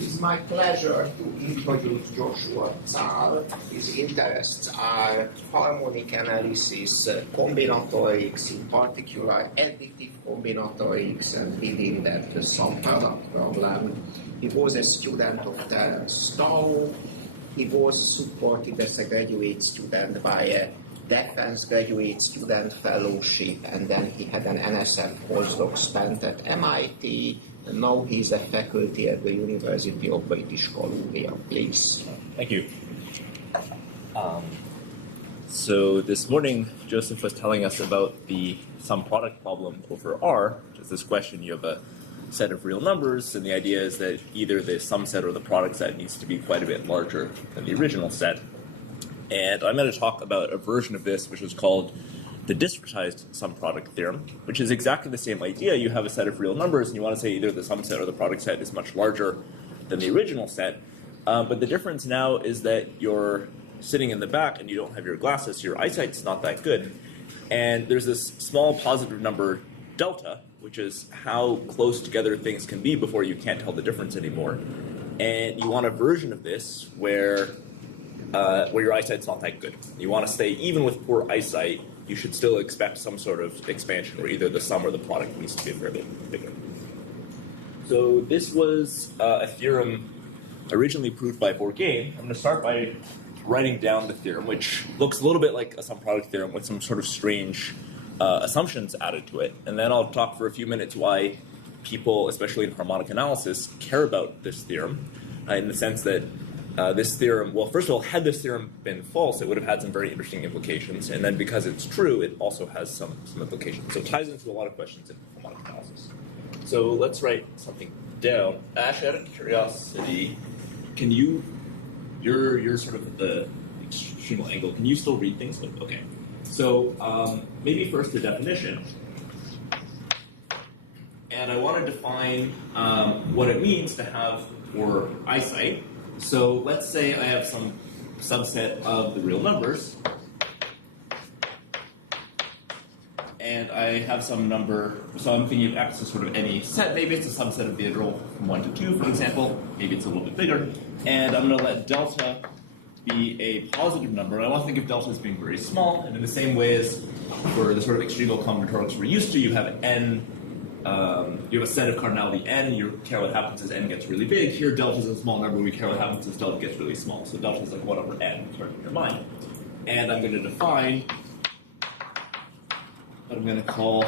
It's my pleasure to introduce Joshua Zahl. His interests are harmonic analysis, combinatorics, in particular additive combinatorics, and within that the sum product problem. He was a student of Terence Zahl. He was supported as a graduate student by a defense graduate student fellowship, and then he had an NSF postdoc spent at MIT. And now he's a faculty at the University of British Columbia. Please. Thank you. So this morning, Joseph was telling us about the sum product problem over R, which is this question: you have a set of real numbers, and the idea is that either the sum set or the product set needs to be quite a bit larger than the original set. And I'm going to talk about a version of this, which is called the discretized sum product theorem, which is exactly the same idea. You have a set of real numbers, and you want to say either the sum set or the product set is much larger than the original set. But the difference now is that you're sitting in the back and you don't have your glasses, so your eyesight's not that good. And there's this small positive number delta, which is how close together things can be before you can't tell the difference anymore. And you want a version of this where your eyesight's not that good. You want to say, even with poor eyesight, you should still expect some sort of expansion where either the sum or the product needs to be a fair bit bigger. So this was a theorem originally proved by Bourgain. I'm going to start by writing down the theorem, which looks a little bit like a sum product theorem with some sort of strange assumptions added to it. And then I'll talk for a few minutes why people, especially in harmonic analysis, care about this theorem in the sense that this theorem, well, first of all, had this theorem been false, it would have had some very interesting implications. And then because it's true, it also has some implications. So it ties into a lot of questions in harmonic analysis. So let's write something down. Actually, out of curiosity, can you're sort of at the extreme angle, can you still read things? Okay. So maybe first the definition. And I want to define what it means to have poor eyesight. So let's say I have some subset of the real numbers, and I have some number, so I'm thinking of x as sort of any set. Maybe it's a subset of the integral from 1 to 2, for example. Maybe it's a little bit bigger. And I'm going to let delta be a positive number. I want to think of delta as being very small, and in the same way as for the sort of extreme combinatorics we're used to, you have n. You have a set of cardinality n, and you care what happens as n gets really big. Here, delta is a small number. We care what happens as delta gets really small. So delta is like 1 over n, sort of in your mind. And I'm going to define what I'm going to call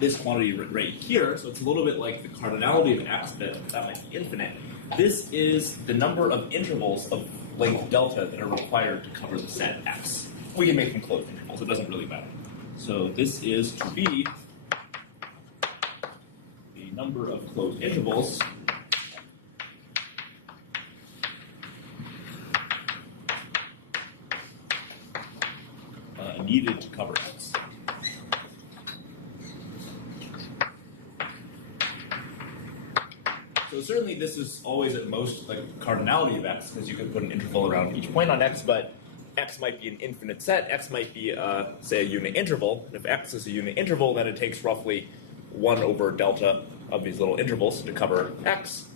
this quantity right here. So it's a little bit like the cardinality of x, that might be infinite. This is the number of intervals of length delta that are required to cover the set x. We can make them closed intervals. It doesn't really matter. So this is to be the number of closed intervals needed to cover x. So certainly this is always at most like cardinality of x, because you can put an interval around each point on x, but x might be an infinite set, x might be, say, a unit interval. And if x is a unit interval, then it takes roughly 1 over delta of these little intervals to cover x.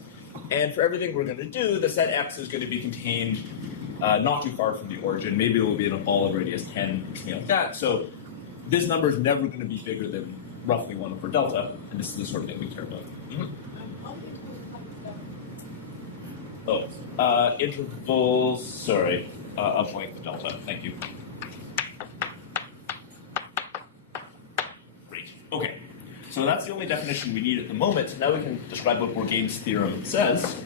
And for everything we're going to do, the set x is going to be contained not too far from the origin. Maybe it will be in a ball of radius 10, something like that. So this number is never going to be bigger than roughly 1 over delta, and this is the sort of thing we care about. Intervals, sorry. Of length delta. Thank you. Great. Okay. So that's the only definition we need at the moment. So now we can describe what Bourgain's theorem says.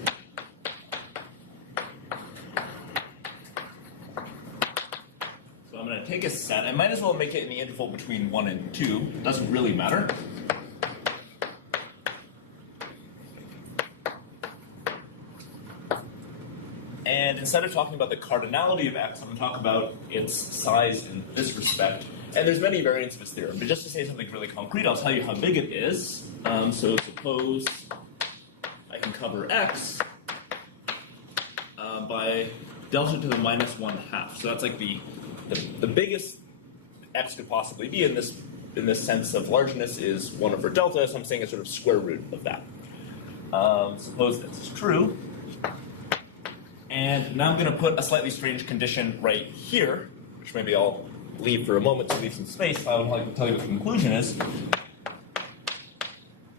So I'm going to take a set. I might as well make it in the interval between 1 and 2. It doesn't really matter. And instead of talking about the cardinality of x, I'm going to talk about its size in this respect. And there's many variants of this theorem, but just to say something really concrete, I'll tell you how big it is. So suppose I can cover x by delta to the minus 1/2. So that's like the biggest x could possibly be in this sense of largeness is 1 over delta. So I'm saying a sort of square root of that. Suppose that's true. And now I'm going to put a slightly strange condition right here, which maybe I'll leave for a moment to leave some space. I would like to tell you what the conclusion is.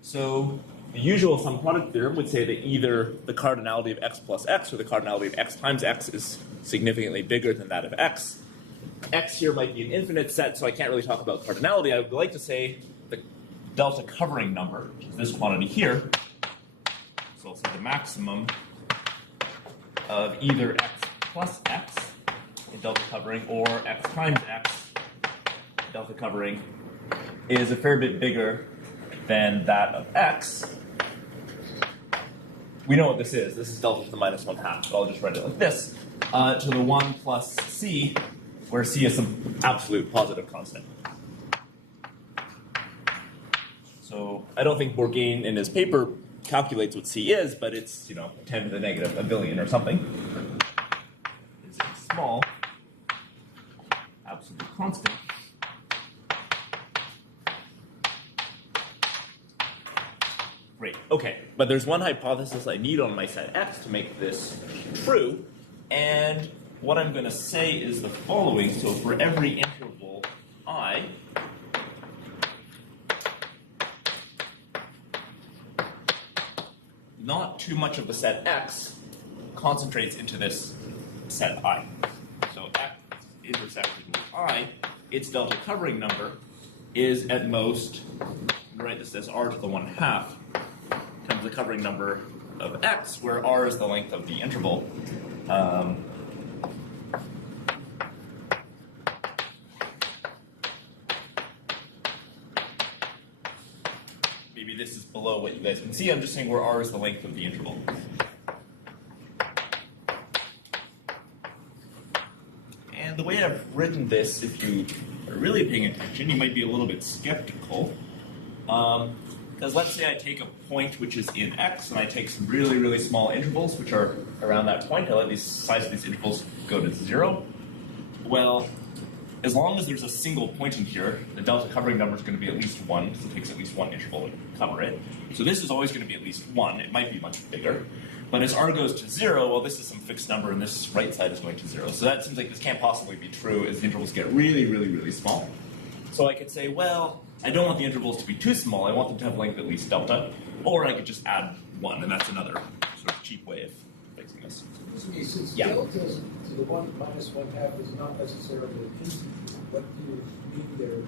So the usual sum product theorem would say that either the cardinality of x plus x or the cardinality of x times x is significantly bigger than that of x. X here might be an infinite set, so I can't really talk about cardinality. I would like to say the delta covering number, which is this quantity here. So I'll say the maximum of either x plus x, in delta covering, or x times x, delta covering, is a fair bit bigger than that of x. We know what this is. This is delta to the minus 1/2, but I'll just write it like this, to the 1 plus c, where c is some absolute positive constant. So I don't think Bourgain in his paper calculates what c is, but it's, 10 to the negative a billion or something. It's a small absolute constant. Great, okay, but there's one hypothesis I need on my set X to make this true, and what I'm going to say is the following. So for every interval I, not too much of the set X concentrates into this set I. So X intersecting with I, its delta covering number is at most, I'm write this as r to the 1/2 times the covering number of x, where r is the length of the interval. Maybe this is below what you guys can see. I'm just saying where r is the length of the interval. And the way I've written this, if you are really paying attention, you might be a little bit skeptical. Because let's say I take a point which is in x, and I take some really, really small intervals, which are around that point. I let the size of these intervals go to 0. Well, as long as there's a single point in here, the delta covering number is going to be at least 1, because it takes at least one interval to cover it. So this is always going to be at least 1. It might be much bigger. But as r goes to 0, well, this is some fixed number, and this right side is going to 0. So that seems like this can't possibly be true as the intervals get really, really, really small. So I could say, well, I don't want the intervals to be too small. I want them to have length at least delta. Or I could just add 1, and that's another sort of cheap way of fixing this. Since delta to the 1 minus 1/2 is not necessarily an integer, what do you mean there?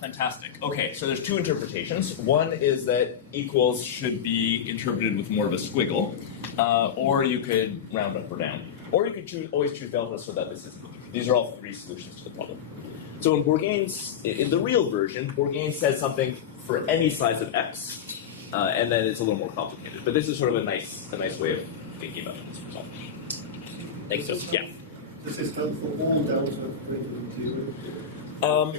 Fantastic. Okay, so there's two interpretations. One is that equals should be interpreted with more of a squiggle, or you could round up or down. Or you could always choose delta so that this is. These are all 3 solutions to the problem. So in Bourgain's, in the real version, Bourgain says something for any size of x, and then it's a little more complicated. But this is sort of a nice way of thinking about this result. Thanks, Joseph. Yeah. This is done for all delta greater than 0.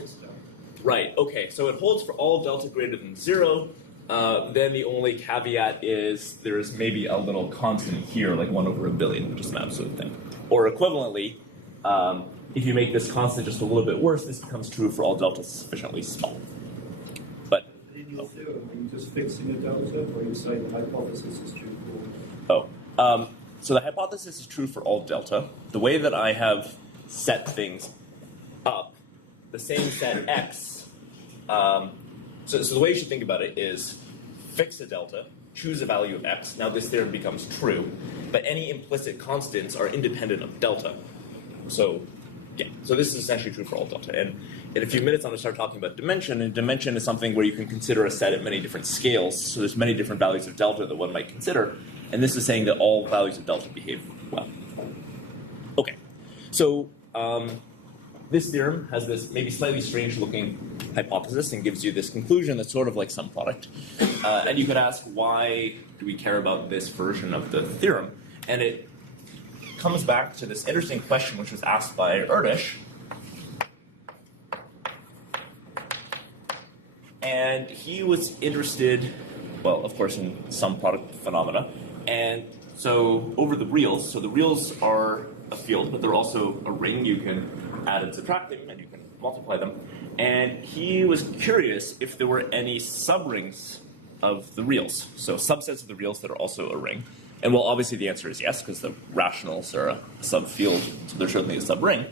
Right, okay, so it holds for all delta greater than 0. Then the only caveat is there's maybe a little constant here, like 1 over a billion, which is an absolute thing. Or equivalently, if you make this constant just a little bit worse, this becomes true for all delta sufficiently small. But in your theorem, are you just fixing a delta, or are you saying the hypothesis is true for all? So the hypothesis is true for all delta. The way that I have set things up, the same set x, so the way you should think about it is fix a delta, choose a value of x. Now this theorem becomes true, but any implicit constants are independent of delta. So yeah, so this is essentially true for all delta. And in a few minutes I'm going to start talking about dimension, and dimension is something where you can consider a set at many different scales. So there's many different values of delta that one might consider, and this is saying that all values of delta behave well. Okay, so this theorem has this maybe slightly strange-looking hypothesis and gives you this conclusion that's sort of like sum product. And you could ask, why do we care about this version of the theorem? And it comes back to this interesting question which was asked by Erdős. And he was interested, well, of course, in sum product phenomena. And so over the reals, so the reals are a field, but they're also a ring. You can add and subtract them, and you can multiply them. And he was curious if there were any subrings of the reals. So subsets of the reals that are also a ring. And well, obviously the answer is yes, because the rationals are a subfield, so they're certainly a subring.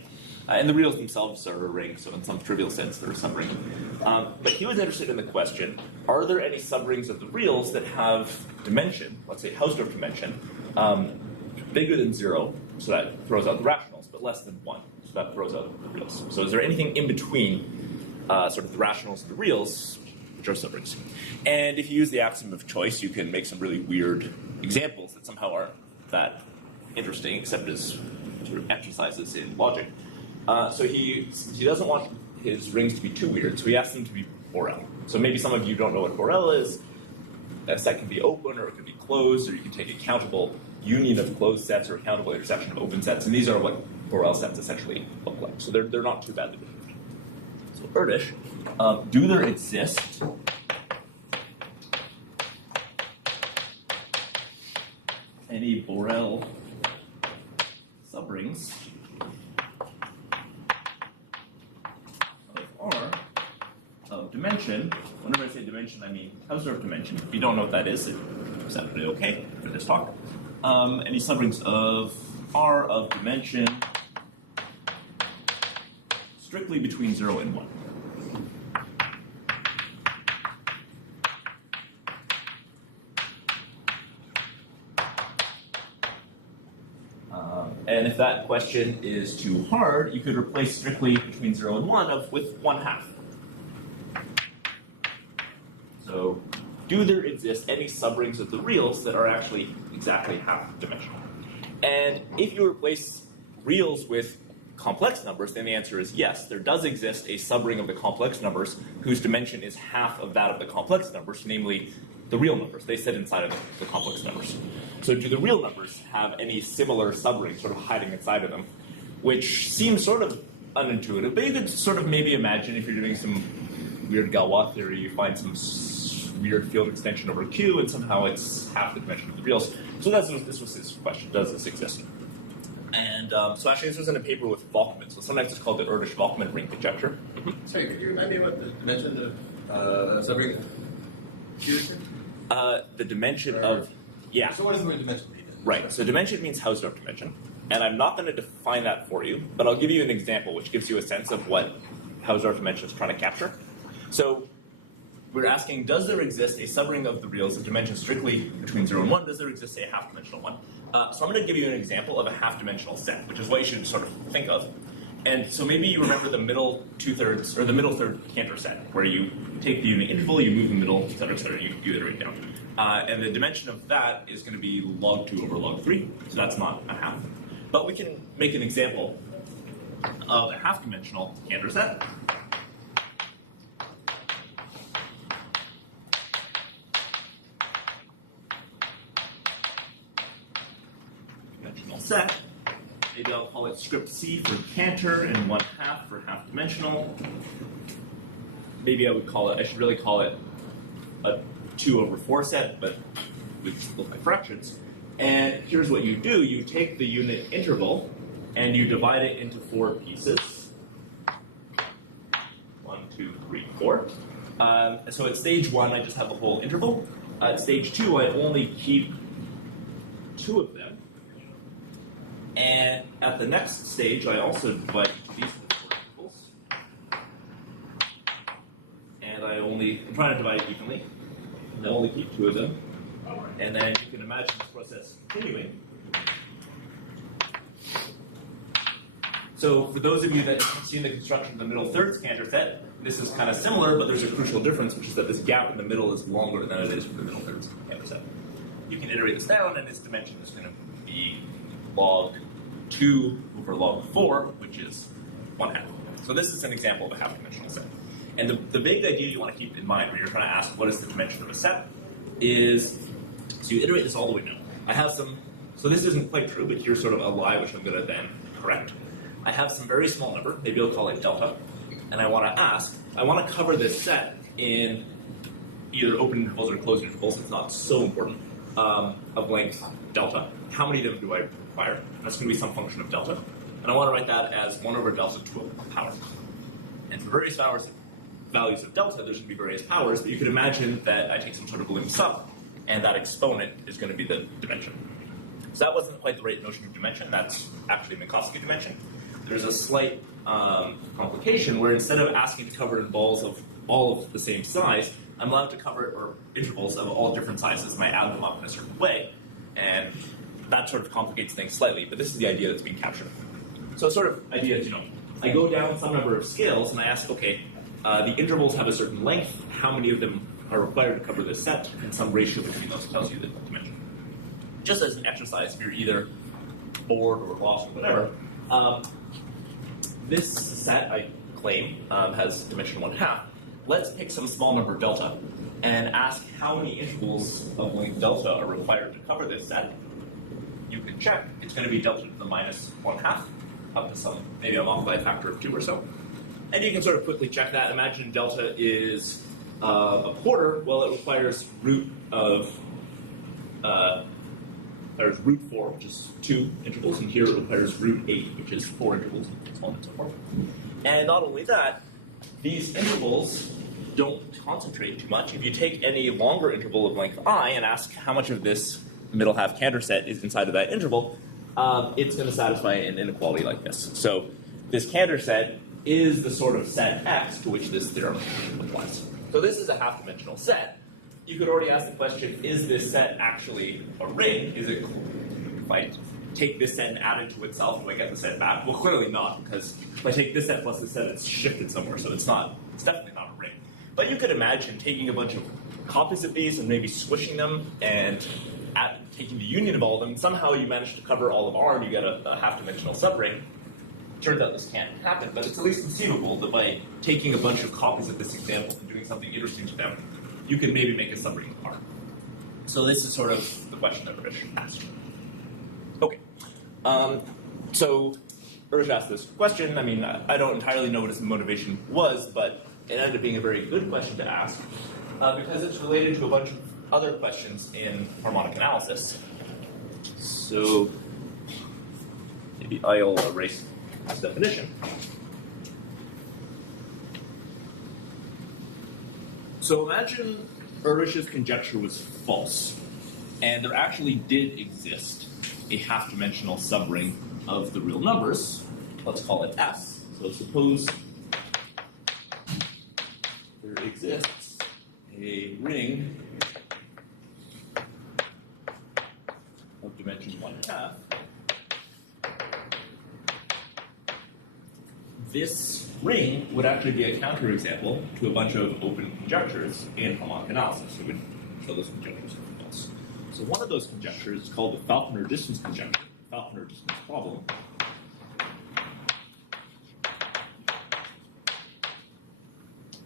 And the reals themselves are a ring, so in some trivial sense, they're a subring. But he was interested in the question, are there any subrings of the reals that have dimension, let's say Hausdorff dimension, bigger than 0, so that throws out the rationals, but less than 1, so that throws out the reals. So is there anything in between sort of the rationals and the reals, which are subrings? And if you use the axiom of choice, you can make some really weird examples that somehow aren't that interesting, except as sort of exercises in logic. So he doesn't want his rings to be too weird, so he asks them to be Borel. So maybe some of you don't know what Borel is. That set can be open or it could be closed, or you can take a countable union of closed sets or a countable intersection of open sets, and these are what Borel sets essentially look like. So they're not too badly behaved. So Erdish, do there exist any Borel subrings of R of dimension? Whenever I say dimension, I mean Hausdorff dimension. If you don't know what that is, it's absolutely okay for this talk. Any subrings of R of dimension strictly between 0 and 1. And if that question is too hard, you could replace strictly between 0 and 1 with 1/2. So, do there exist any subrings of the reals that are actually exactly half dimensional? And if you replace reals with complex numbers, then the answer is yes. There does exist a subring of the complex numbers whose dimension is half of that of the complex numbers, namely the real numbers. They sit inside of the complex numbers. So do the real numbers have any similar subrings sort of hiding inside of them, which seems sort of unintuitive, but you could sort of maybe imagine if you're doing some weird Galois theory, you find some weird field extension over Q, and somehow it's half the dimension of the reals. So this was his question, does this exist? And so actually this was in a paper with Volkmann, so sometimes it's called the Erdish-Volkmann ring conjecture. Sorry, could you remind me what the dimension of subring Q is? The dimension of, yeah. So what does the word dimension mean? Right, so dimension means Hausdorff dimension. And I'm not going to define that for you, but I'll give you an example which gives you a sense of what Hausdorff dimension is trying to capture. So we're asking, does there exist a subring of the reals of dimension strictly between 0 and 1? Does there exist a half-dimensional one? So I'm going to give you an example of a half-dimensional set, which is what you should sort of think of. And so maybe you remember the middle 2/3, or the middle third Cantor set, where you take the unit interval, you move the middle, et cetera, you iterate down. And the dimension of that is going to be log 2 over log 3, so that's not a half. But we can make an example of a half-dimensional Cantor set. Dimensional set. Maybe I'll call it script C for Cantor and 1/2 for half-dimensional. Maybe I should really call it a 2 over 4 set, but we just look like fractions. And here's what you do. You take the unit interval and you divide it into 4 pieces. 1, 2, 3, 4. So at stage 1, I just have the whole interval. At stage 2, I only keep 2 of them. And at the next stage, I also divide these into 4 intervals. And I'm trying to divide it evenly. And I only keep 2 of them. And then you can imagine this process continuing. So for those of you that have seen the construction of the middle thirds Cantor set, this is kind of similar, but there's a crucial difference, which is that this gap in the middle is longer than it is for the middle thirds Cantor set. You can iterate this down, and its dimension is going to be log 2 over log 4, which is 1/2. So this is an example of a half-dimensional set. And the big idea you want to keep in mind when you're trying to ask what is the dimension of a set is, so you iterate this all the way down. I have some, so this isn't quite true, but here's sort of a lie which I'm going to then correct. I have some very small number, maybe I'll call it delta, and I want to cover this set in either open intervals or closed intervals, it's not so important, of length delta. How many of them do I require? That's going to be some function of delta. And I want to write that as 1 over delta to a power. And for various values of delta, there's going to be various powers, but you could imagine that I take some sort of lim sum, and that exponent is going to be the dimension. So that wasn't quite the right notion of dimension. That's actually Minkowski dimension. There's a slight complication where instead of asking to cover in balls of all of the same size, I'm allowed to cover it, or intervals of all different sizes, and I add them up in a certain way. And that sort of complicates things slightly, but this is the idea that's being captured. So sort of idea is, I go down some number of scales and I ask, okay, the intervals have a certain length, how many of them are required to cover this set, and some ratio between those tells you the dimension. Just as an exercise, if you're either bored or lost or whatever, this set, I claim, has dimension 1/2. Let's pick some small number delta and ask how many intervals of length delta are required to cover this set. You can check. It's going to be delta to the minus 1/2 up to some, maybe I'm off by a factor of 2 or so. And you can sort of quickly check that. Imagine delta is a quarter. Well, it requires root of, there's root 4, which is 2 intervals, and here it requires root 8, which is 4 intervals, and so on and so forth. And not only that, these intervals don't concentrate too much. If you take any longer interval of length I and ask how much of this middle half Cantor set is inside of that interval, it's going to satisfy an inequality like this. So this Cantor set is the sort of set X to which this theorem applies. So this is a half-dimensional set. You could already ask the question, is this set actually a ring? Is it, if I take this set and add it to itself, do I get the set back? Well, clearly not, because if I take this set plus this set, it's shifted somewhere, so it's definitely not a ring. But you could imagine taking a bunch of copies of these and maybe squishing them and taking the union of all of them. Somehow you manage to cover all of R and you get a half-dimensional subring. Turns out this can't happen, but it's at least conceivable that by taking a bunch of copies of this example and doing something interesting to them, you can maybe make a subring of R. So this is sort of the question that Urish asked. Okay. So Urish asked this question. I mean, I don't entirely know what his motivation was, but it ended up being a very good question to ask because it's related to a bunch of other questions in harmonic analysis. So maybe I'll erase this definition. So imagine Urish's conjecture was false, and there actually did exist a half-dimensional subring of the real numbers. Let's call it S. So suppose there exists a ring of dimension 1/2. This ring would actually be a counterexample to a bunch of open conjectures in harmonic analysis. It would show those conjectures are false. So one of those conjectures is called the Falconer distance conjecture, Falconer distance problem.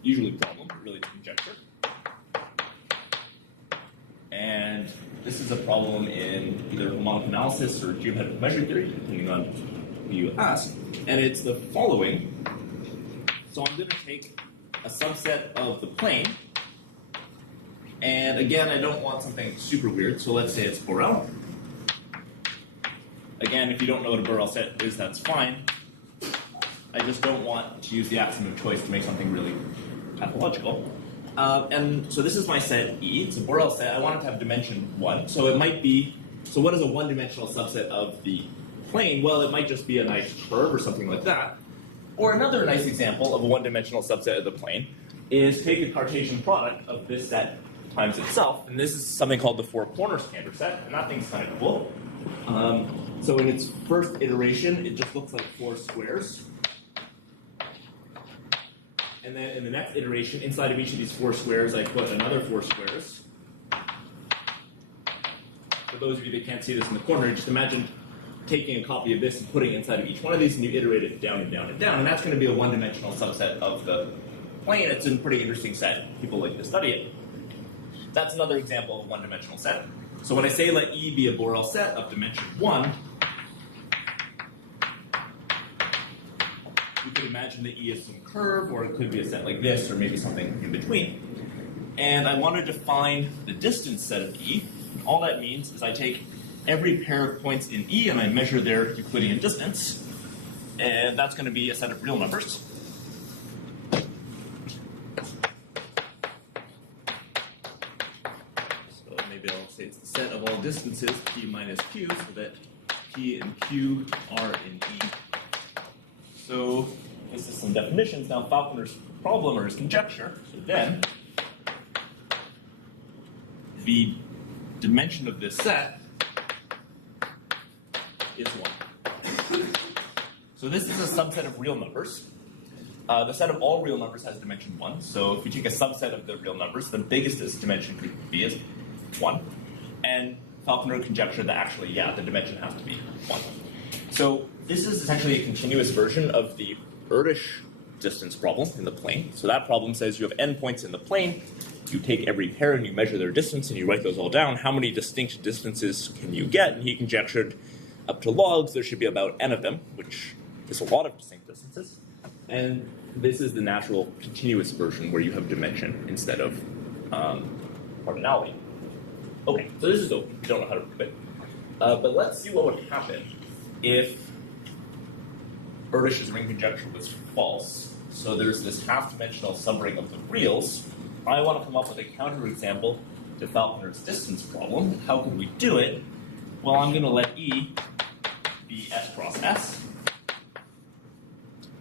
Usually problem, but really it's conjecture. And this is a problem in either harmonic analysis or geometric measure theory, depending on who you ask. And it's the following. So I'm going to take a subset of the plane. And again, I don't want something super weird, so let's say it's Borel. Again, if you don't know what a Borel set is, that's fine. I just don't want to use the axiom of choice to make something really pathological. And so this is my set E. It's a Borel set. I want it to have dimension 1. So it might be, so what is a one-dimensional subset of the plane? Well, it might just be a nice curve or something like that. Or another nice example of a one-dimensional subset of the plane is take a Cartesian product of this set times itself. And this is something called the four corners Cantor set. And that thing's kind of cool. So in its first iteration, it just looks like 4 squares. And then in the next iteration, inside of each of these 4 squares, I put another 4 squares. For those of you that can't see this in the corner, just imagine taking a copy of this and putting it inside of each one of these, and you iterate it down and down and down. And that's going to be a one-dimensional subset of the plane. It's a pretty interesting set. People like to study it. That's another example of a one-dimensional set. So when I say let E be a Borel set of dimension 1, you could imagine that E is some curve, or it could be a set like this, or maybe something in between. And I want to define the distance set of E. All that means is I take every pair of points in E and I measure their Euclidean distance. And that's going to be a set of real numbers. say it's the set of all distances p minus q, so that p and q are in E. So this is some definitions. Now Falconer's problem or his conjecture. So then the dimension of this set is 1. So this is a subset of real numbers. The set of all real numbers has dimension 1. So if you take a subset of the real numbers, the biggest this dimension could be is 1. And Falconer conjectured that actually, yeah, the dimension has to be 1. So this is essentially a continuous version of the Erdős distance problem in the plane. So that problem says you have n points in the plane. You take every pair and you measure their distance and you write those all down. How many distinct distances can you get? And he conjectured up to logs, there should be about n of them, which is a lot of distinct distances. And this is the natural continuous version where you have dimension instead of cardinality. Okay, so this is open. We don't know how to prove it. But let's see what would happen if Erdős's ring conjecture was false. So there's this half-dimensional subring of the reals. I want to come up with a counterexample to Falconer's distance problem. How can we do it? Well, I'm going to let E be S cross S.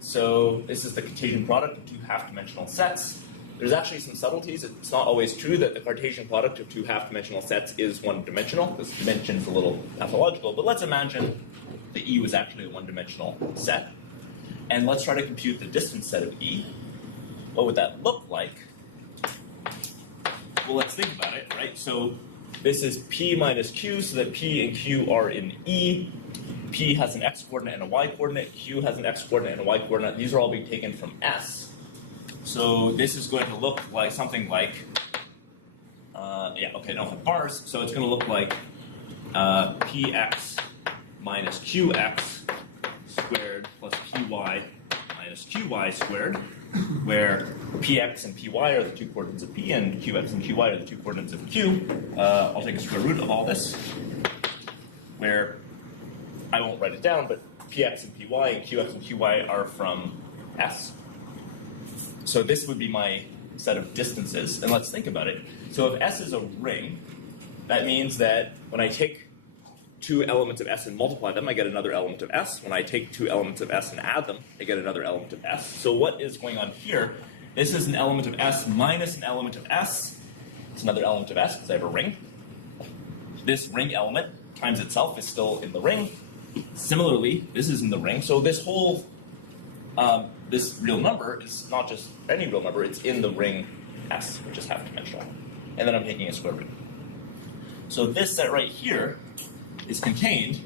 So this is the Cartesian product of two half-dimensional sets. There's actually some subtleties. It's not always true that the Cartesian product of two half-dimensional sets is one-dimensional. This dimension is a little pathological, but let's imagine the E was actually a one-dimensional set. And let's try to compute the distance set of E. What would that look like? Well, let's think about it, right? So this is P minus Q, so that P and Q are in E. P has an x-coordinate and a y-coordinate. Q has an x-coordinate and a y-coordinate. These are all being taken from S. So this is going to look like something like, I don't have bars. So it's going to look like Px minus Qx squared plus Py minus Qy squared, where Px and Py are the two coordinates of P, and Qx and Qy are the two coordinates of Q. I'll take a square root of all this, where I won't write it down, but Px and Py and Qx and Qy are from S. So this would be my set of distances, and let's think about it. So if S is a ring, that means that when I take two elements of S and multiply them, I get another element of S. When I take two elements of S and add them, I get another element of S. So what is going on here? This is an element of S minus an element of S. It's another element of S because I have a ring. This ring element times itself is still in the ring. Similarly, this is in the ring. So this whole, this real number is not just any real number, it's in the ring S, which is half-dimensional. And then I'm taking a square root. So this set right here is contained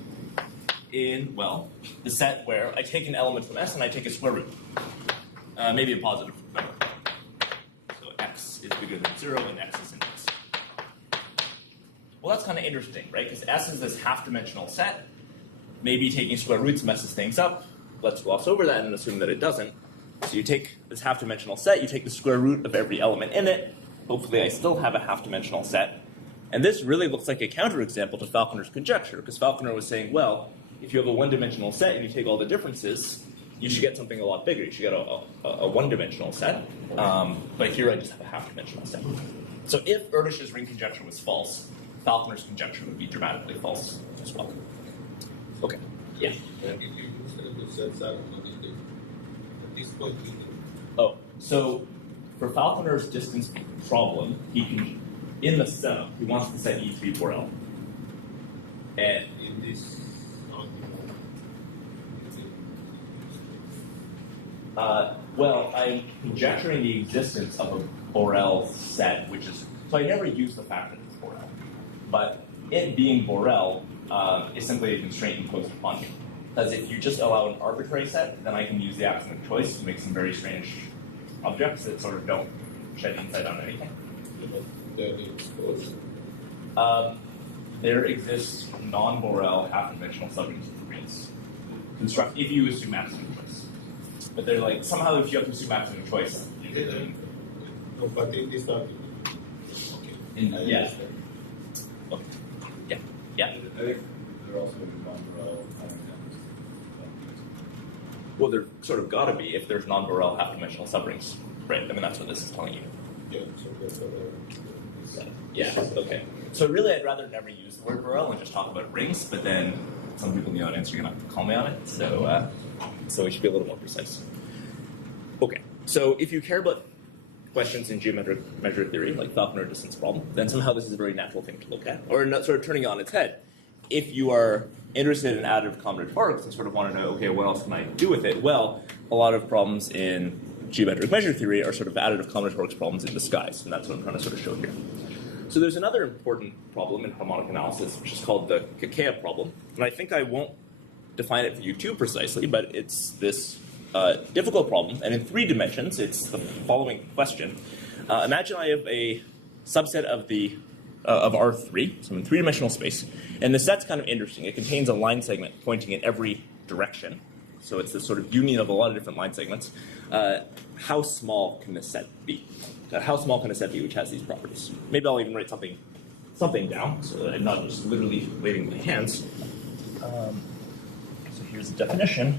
in, well, the set where I take an element from S and I take a square root. Maybe a positive number. So x is bigger than 0 and x is index. Well, that's kind of interesting, right? Because S is this half-dimensional set. Maybe taking square roots messes things up. Let's gloss over that and assume that it doesn't. So you take this half-dimensional set, you take the square root of every element in it. Hopefully I still have a half-dimensional set. And this really looks like a counterexample to Falconer's conjecture, because Falconer was saying, well, if you have a one-dimensional set and you take all the differences, you should get something a lot bigger. You should get a one-dimensional set. But here I just have a half-dimensional set. So if Erdős's ring conjecture was false, Falconer's conjecture would be dramatically false as well. Okay. Yeah. Oh, so for Falconer's distance problem, he can, in the setup, he wants to set E3 for L. And In this, well, I'm conjecturing the existence of a Borel set, which is, so I never use the fact that it's Borel. But it being Borel is simply a constraint imposed upon me. Because if you just allow an arbitrary set, then I can use the axiom of choice to make some very strange objects that sort of don't shed insight on anything. There exists non-Borel half-dimensional subunits of reals. Construct if you assume maximum choice. But they're like, somehow if you have to assume maximum choice, no, but in this argument. Okay. Yeah. Okay. Yeah. I think they're also non-Borel. Well, there sort of got to be if there's non-Borel half-dimensional subrings, right? I mean, that's what this is telling you. Yeah, so that's Yeah. Okay. So really, I'd rather never use the word Borel and just talk about rings, but then some people in the audience are going to call me on it, so we should be a little more precise. Okay, so if you care about questions in geometric measure theory, like Falconer distance problem, then somehow this is a very natural thing to look at, or not sort of turning it on its head. If you are interested in additive combinatorics and sort of want to know, okay, what else can I do with it? Well, a lot of problems in geometric measure theory are sort of additive combinatorics problems in disguise, and that's what I'm trying to sort of show here. So there's another important problem in harmonic analysis, which is called the Kikeya problem, and I think I won't define it for you too precisely, but it's this difficult problem, and in 3 dimensions, it's the following question. Imagine I have a subset of R3, so I'm in 3-dimensional space, and the set's kind of interesting. It contains a line segment pointing in every direction, so it's this sort of union of a lot of different line segments. How small can this set be? How small can a set be which has these properties? Maybe I'll even write something down so that I'm not just literally waving my hands. So here's the definition.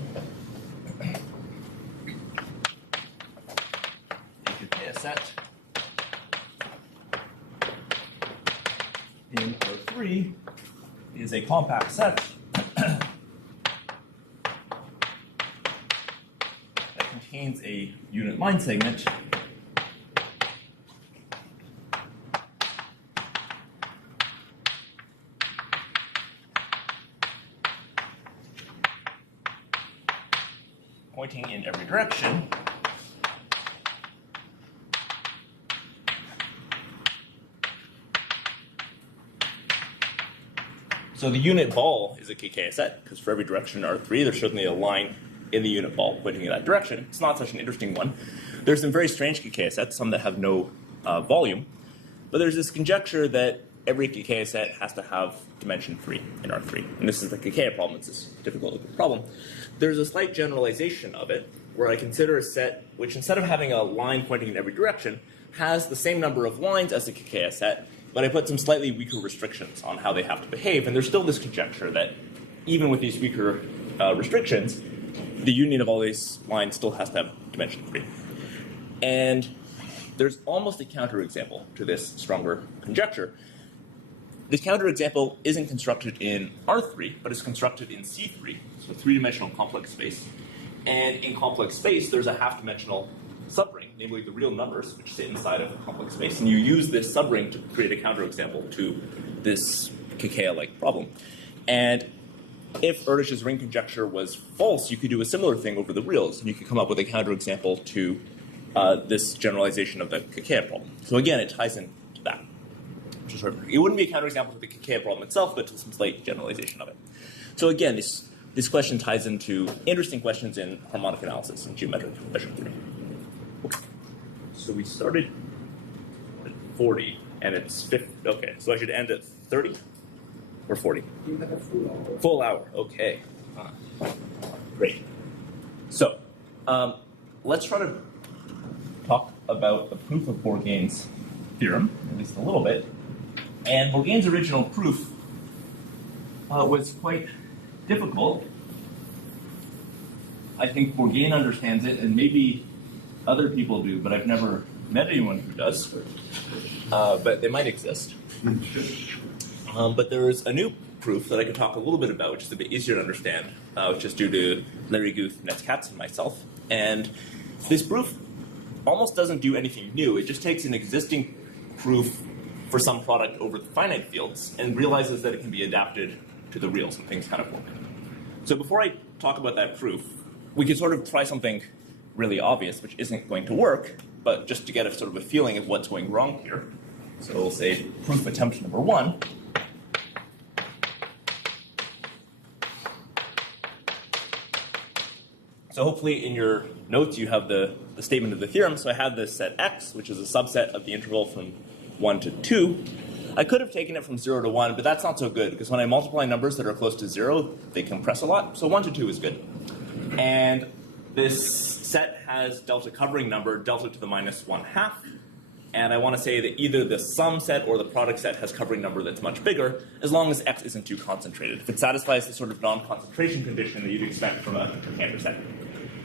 A set in R3 is a compact set that contains a unit line segment pointing in every direction So the unit ball is a Kikeya set, because for every direction in R3, there's certainly a line in the unit ball pointing in that direction. It's not such an interesting one. There's some very strange Kikeya sets, some that have no volume, but there's this conjecture that every Kikeya set has to have dimension 3 in R3. And this is the Kikeya problem. It's this difficult looking problem. There's a slight generalization of it, where I consider a set which, instead of having a line pointing in every direction, has the same number of lines as the Kikeya set, but I put some slightly weaker restrictions on how they have to behave. And there's still this conjecture that even with these weaker restrictions, the union of all these lines still has to have dimension 3. And there's almost a counterexample to this stronger conjecture. This counterexample isn't constructed in R3, but is constructed in C3, so 3-dimensional complex space. And in complex space, there's a half-dimensional subring, namely the real numbers, which sit inside of a complex space. And you use this subring to create a counterexample to this Kikeya-like problem. And if Erdős's ring conjecture was false, you could do a similar thing over the reals, and you could come up with a counterexample to this generalization of the Kikeya problem. So again, it ties into that. It wouldn't be a counterexample to the Kikeya problem itself, but to some slight generalization of it. So again, this question ties into interesting questions in harmonic analysis and geometric measure theory. Okay. So we started at 40, and it's 50. Okay, so I should end at 30 or 40? You have a full hour. Full hour, okay. Great. So let's try to talk about the proof of Bourgain's theorem, at least a little bit. And Bourgain's original proof was quite difficult. I think Bourgain understands it, and maybe other people do, but I've never met anyone who does. But they might exist. But there's a new proof that I can talk a little bit about, which is a bit easier to understand, which is due to Larry Guth, Nets Katz, and myself. And this proof almost doesn't do anything new. It just takes an existing proof for some product over the finite fields and realizes that it can be adapted to the reals, and things kind of work. So before I talk about that proof, we could sort of try something really obvious, which isn't going to work, but just to get a sort of a feeling of what's going wrong here. So we'll say proof attempt number 1. So hopefully in your notes you have the statement of the theorem. So I have this set X, which is a subset of the interval from 1 to 2. I could have taken it from 0 to 1, but that's not so good, because when I multiply numbers that are close to 0, they compress a lot. So 1 to 2 is good. And this set has delta covering number, delta to the minus 1/2. And I want to say that either the sum set or the product set has covering number that's much bigger, as long as X isn't too concentrated. If it satisfies the sort of non-concentration condition that you'd expect from a Cantor set.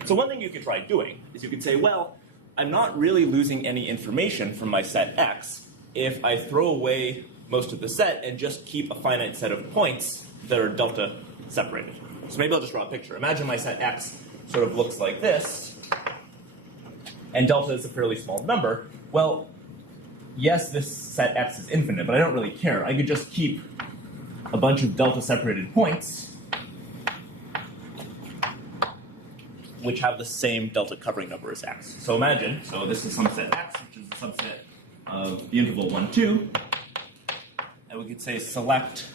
So one thing you could try doing is you could say, well, I'm not really losing any information from my set X if I throw away most of the set and just keep a finite set of points that are delta separated. So maybe I'll just draw a picture. Imagine my set X sort of looks like this, and delta is a fairly small number. Well, yes, this set X is infinite, but I don't really care. I could just keep a bunch of delta separated points which have the same delta covering number as X. So imagine, so this is some set X, which is a subset of the interval 1, 2, and we could say select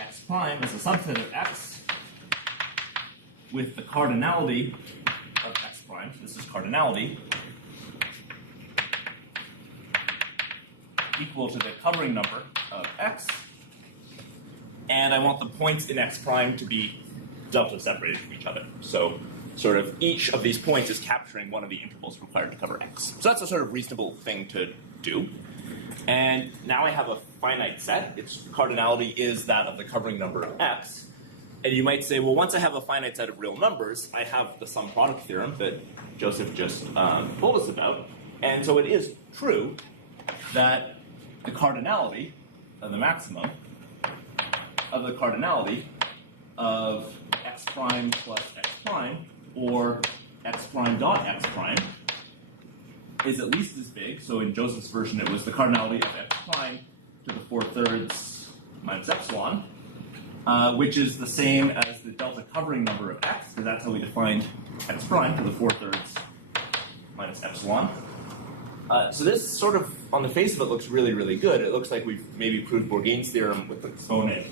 X prime as a subset of X with the cardinality of X prime, so this is cardinality, equal to the covering number of X, and I want the points in X prime to be delta separated from each other. So sort of each of these points is capturing one of the intervals required to cover X. So that's a sort of reasonable thing to do. And now I have a finite set. Its cardinality is that of the covering number of X. And you might say, well, once I have a finite set of real numbers, I have the sum product theorem that Joseph just told us about. And so it is true that the cardinality of the maximum of the cardinality of X prime plus X prime, or X prime dot X prime, is at least as big. So in Joseph's version, it was the cardinality of X prime to the 4/3 minus epsilon, which is the same as the delta covering number of X, because that's how we defined X prime to the 4/3 minus epsilon. So this sort of, on the face of it, looks really, really good. It looks like we've maybe proved Bourgain's theorem with the exponent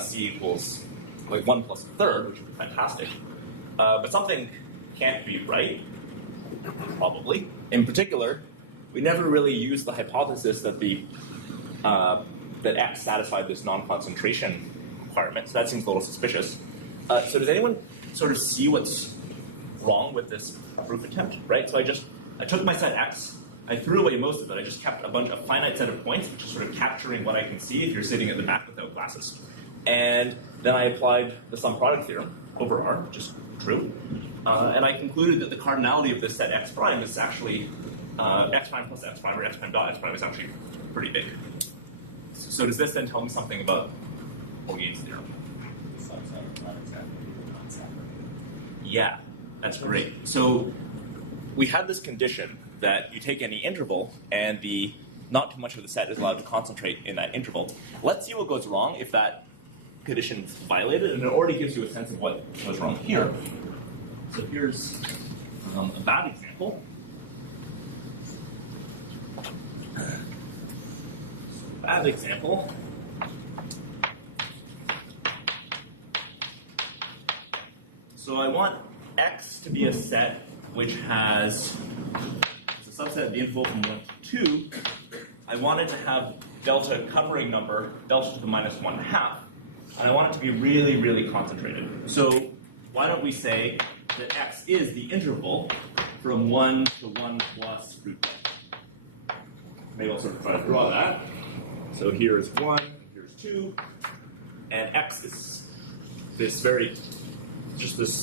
C equals like 1 plus a third, which would be fantastic. But something can't be right, probably. In particular, we never really used the hypothesis that that X satisfied this non-concentration requirement, so that seems a little suspicious. So does anyone sort of see what's wrong with this proof attempt, right? So I took my set X, I threw away most of it, I just kept a finite set of points, which is sort of capturing what I can see if you're sitting at the back without glasses. And then I applied the sum product theorem over R, which is true. And I concluded that the cardinality of this set X prime is actually X prime plus X prime, or X prime dot X prime is actually pretty big. So does this then tell me something about Bourgain's theorem? Yeah, that's great. So we had this condition that you take any interval and not too much of the set is allowed to concentrate in that interval. Let's see what goes wrong if that condition is violated, and it already gives you a sense of what goes wrong here. So here's a bad example. Bad example. So I want X to be a set which has, it's a subset of the interval from 1 to 2. I want it to have delta covering number, delta to the minus 1/2. And I want it to be really, really concentrated. So why don't we say that X is the interval from 1 to 1 plus root delta. Maybe I'll sort of try to draw that. So here is 1, here's 2, and X is this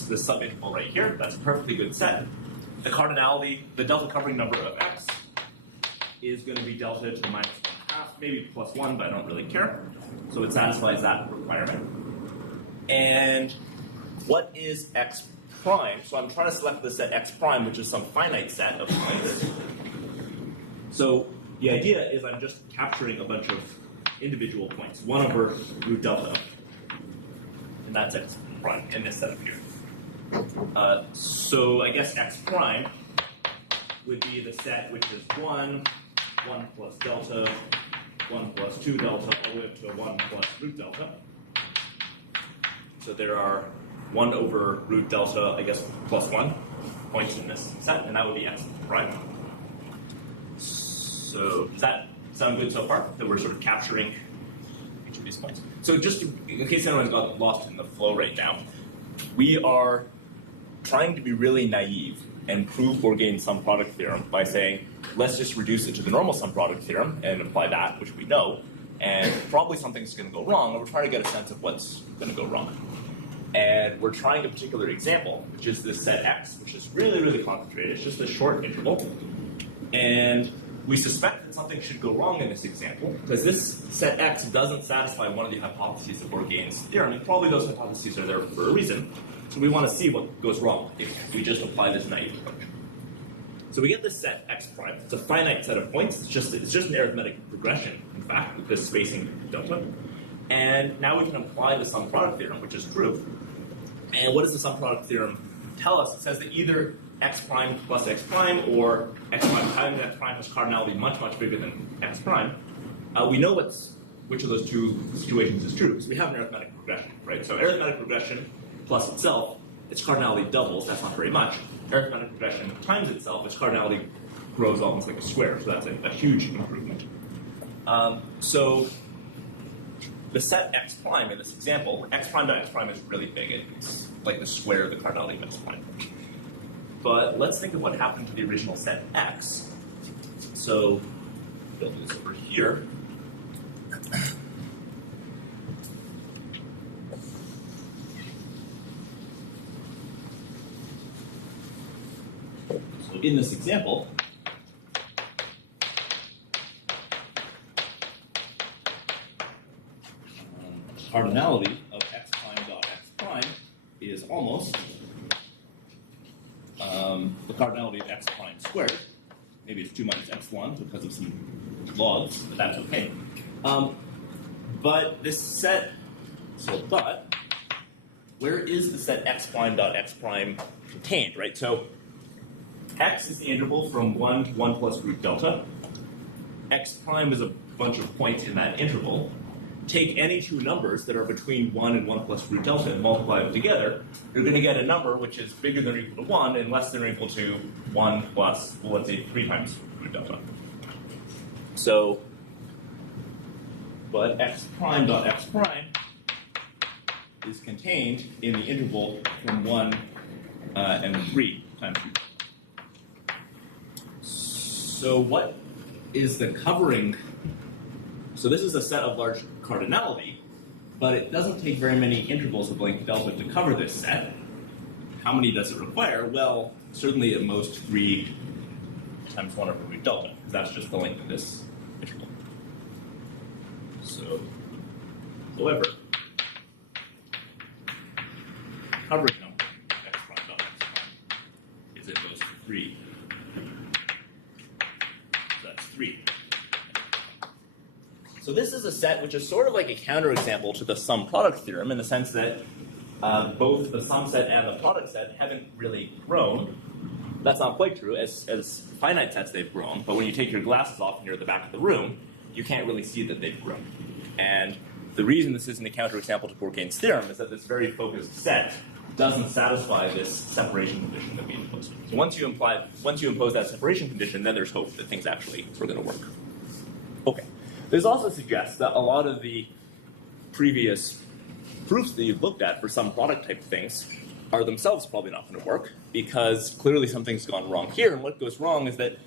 this sub-interval right here. That's a perfectly good set. The cardinality, the delta covering number of X is going to be delta to the minus 1/2, maybe plus 1, but I don't really care. So it satisfies that requirement. And what is X prime? So I'm trying to select the set X prime, which is some finite set of points. So the idea is I'm just capturing a bunch of individual points, 1 over root delta. And that's X prime in this set up here. So I guess X prime would be the set which is 1, 1 plus delta, 1 plus 2 delta, all the way up to 1 plus root delta. So there are 1 over root delta, I guess, plus 1 points in this set, and that would be X prime. So does that sound good so far? That we're sort of capturing each of these points. So just in case anyone's got lost in the flow right now, we are trying to be really naive and prove Bourgain's sum product theorem by saying, let's just reduce it to the normal sum product theorem and apply that, which we know, and probably something's going to go wrong, and we're trying to get a sense of what's going to go wrong. And we're trying a particular example, which is this set X, which is really, really concentrated. It's just a short interval. And we suspect that something should go wrong in this example, because this set X doesn't satisfy one of the hypotheses of Bourgain's theorem, and probably those hypotheses are there for a reason. So we want to see what goes wrong if we just apply this naive approach. So we get this set X prime. It's a finite set of points. It's just an arithmetic progression, in fact, with this spacing delta. And now we can apply the sum product theorem, which is true. And what does the sum product theorem tell us? It says that either x prime plus x prime or x prime times x prime has cardinality much, much bigger than x prime. We know which of those two situations is true, because we have an arithmetic progression, right? So arithmetic progression plus itself, its cardinality doubles. That's not very much. Arithmetic progression times itself, its cardinality grows almost like a square. So that's a huge improvement. So the set x prime in this example, x prime dot x prime is really big. It's like the square of the cardinality of x prime. But let's think of what happened to the original set x. So we'll do this over here. So in this example, cardinality of x prime dot x prime is almost the cardinality of x prime squared. Maybe it's 2 minus epsilon because of some logs, but that's okay. But this set, but where is the set x prime dot x prime contained, right? So x is the interval from 1 to 1 plus root delta. X prime is a bunch of points in that interval. Take any two numbers that are between 1 and 1 plus root delta and multiply them together, you're going to get a number which is bigger than or equal to 1 and less than or equal to 1 plus, well, let's say 3 times root delta. So, but x prime dot x prime is contained in the interval from 1 and 3 times root delta. So what is the covering? So this is a set of large cardinality, but it doesn't take very many intervals of length delta to cover this set. How many does it require? Well, certainly at most 3 times 1 over root delta, because that's just the length of this interval. So, however, coverage number x prime dot x prime is at most 3. So that's 3. So this is a set which is sort of like a counterexample to the sum product theorem in the sense that both the sum set and the product set haven't really grown. That's not quite true. As finite sets, they've grown. But when you take your glasses off and you're at the back of the room, you can't really see that they've grown. And the reason this isn't a counterexample to Bourgain's theorem is that this very focused set doesn't satisfy this separation condition that we imposed. So once you impose that separation condition, then there's hope that things actually are going to work. Okay. This also suggests that a lot of the previous proofs that you've looked at for some product type things are themselves probably not going to work, because clearly something's gone wrong here. And what goes wrong is that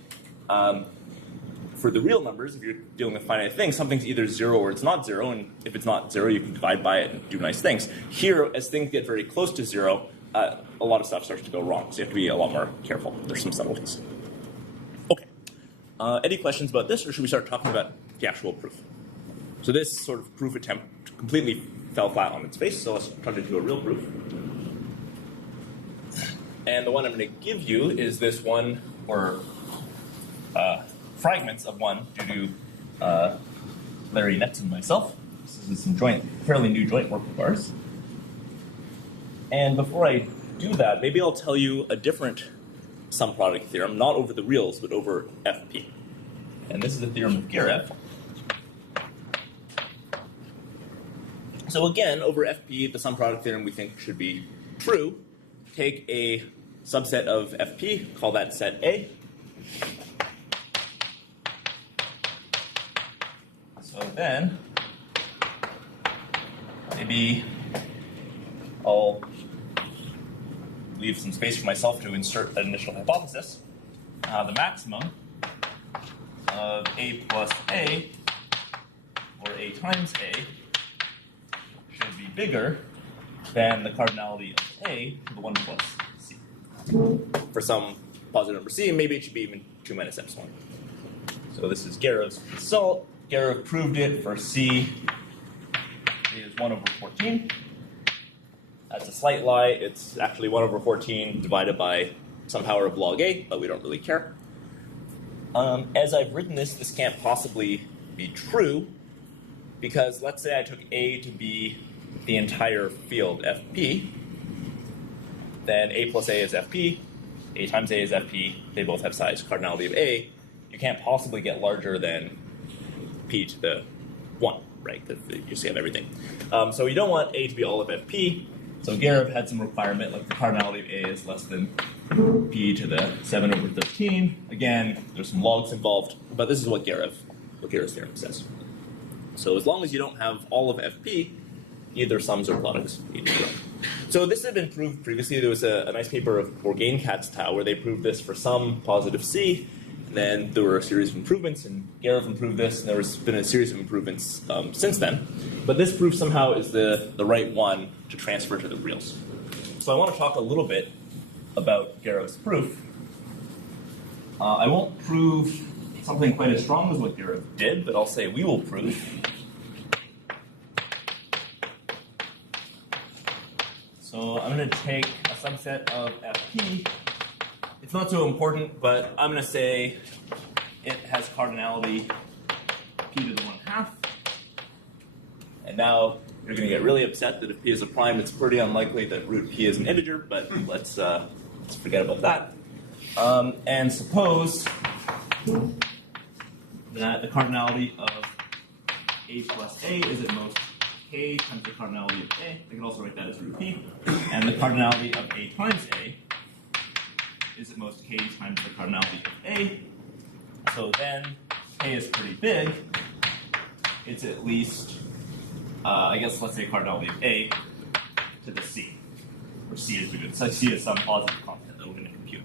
for the real numbers, if you're dealing with finite things, something's either 0 or it's not 0. And if it's not 0, you can divide by it and do nice things. Here, as things get very close to 0, a lot of stuff starts to go wrong. So you have to be a lot more careful. There's some subtleties. Okay. Any questions about this, or should we start talking about the actual proof? So this sort of proof attempt completely fell flat on its face, so let's try to do a real proof. And the one I'm going to give you is this one, or fragments of one due to Larry Netz and myself. This is some fairly new joint work of ours. And before I do that, maybe I'll tell you a different sum product theorem, not over the reals, but over FP. And this is the theorem of Gerev. So again, over FP, the sum product theorem we think should be true. Take a subset of FP, call that set A. So then, maybe I'll leave some space for myself to insert an initial hypothesis. The maximum of A plus A, or A times A, should be bigger than the cardinality of A to the 1 plus C. For some positive number C, maybe it should be even 2 minus epsilon. So this is Garev's result. Garev proved it for C is 1 over 14. That's a slight lie. It's actually 1 over 14 divided by some power of log A, but we don't really care. As I've written this, this can't possibly be true, because let's say I took A to be the entire field Fp, then A plus A is Fp, A times A is Fp, they both have size cardinality of A. You can't possibly get larger than P to the 1, right? You just have everything. So you don't want A to be all of Fp, so Garev had some requirement, like the cardinality of A is less than P to the 7 over 13. Again, there's some logs involved, but this is what Garev's theorem says. So as long as you don't have all of Fp, either sums or products need to be wrong. So this had been proved previously. There was a nice paper of Bourgain-Katz-Tau where they proved this for some positive C, and then there were a series of improvements, and Garev improved this, and there's been a series of improvements since then. But this proof somehow is the right one to transfer to the reals. So I want to talk a little bit about Garev's proof. I won't prove something quite as strong as what Garev did, but I'll say we will prove. So I'm going to take a subset of Fp. It's not so important, but I'm going to say it has cardinality P to the 1/2. And now you're going to get really upset that if P is a prime, it's pretty unlikely that root P is an integer, but let's forget about that. And suppose that the cardinality of A plus A is at most K times the cardinality of A. I can also write that as root P. And the cardinality of A times A is at most K times the cardinality of A. So then K is pretty big. It's at least, I guess let's say cardinality of A to the C, where C is good. So C is some positive constant that we're going to compute.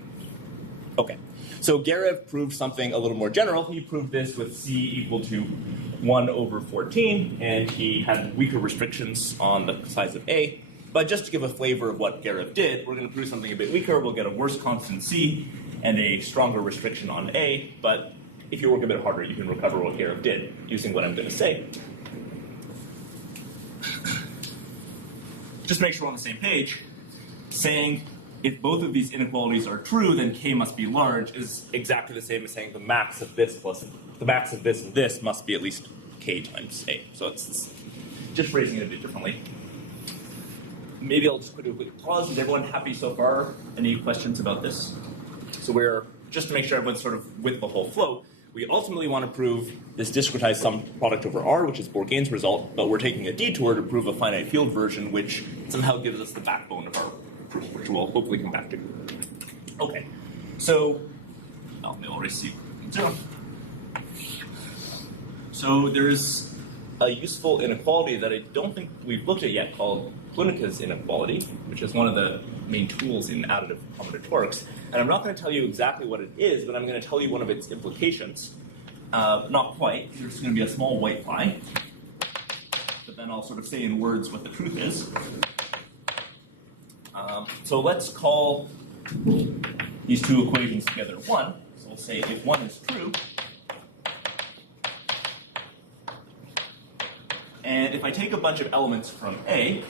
Okay, so Garev proved something a little more general. He proved this with C equal to 1 over 14, and he had weaker restrictions on the size of A. But just to give a flavor of what Garev did, we're going to prove something a bit weaker. We'll get a worse constant C and a stronger restriction on A. But if you work a bit harder, you can recover what Garev did using what I'm going to say. Just make sure we're on the same page. Saying if both of these inequalities are true, then K must be large is exactly the same as saying the max of this plus the max of this and this must be at least K times A. So it's just phrasing it a bit differently. Maybe I'll just put a quick pause. Is everyone happy so far? Any questions about this? So we're, just to make sure everyone's sort of with the whole flow, we ultimately want to prove this discretized sum product over R, which is Bourgain's result, but we're taking a detour to prove a finite field version, which somehow gives us the backbone of our proof, which we'll hopefully come back to. Okay, so I'll already see. So there's a useful inequality that I don't think we've looked at yet called Plunika's inequality, which is one of the main tools in additive combinatorics. And I'm not going to tell you exactly what it is, but I'm going to tell you one of its implications. Not quite. There's going to be a small white lie. But then I'll sort of say in words what the truth is. So let's call these two equations together 1. So we'll say if 1 is true, and if I take a bunch of elements from A,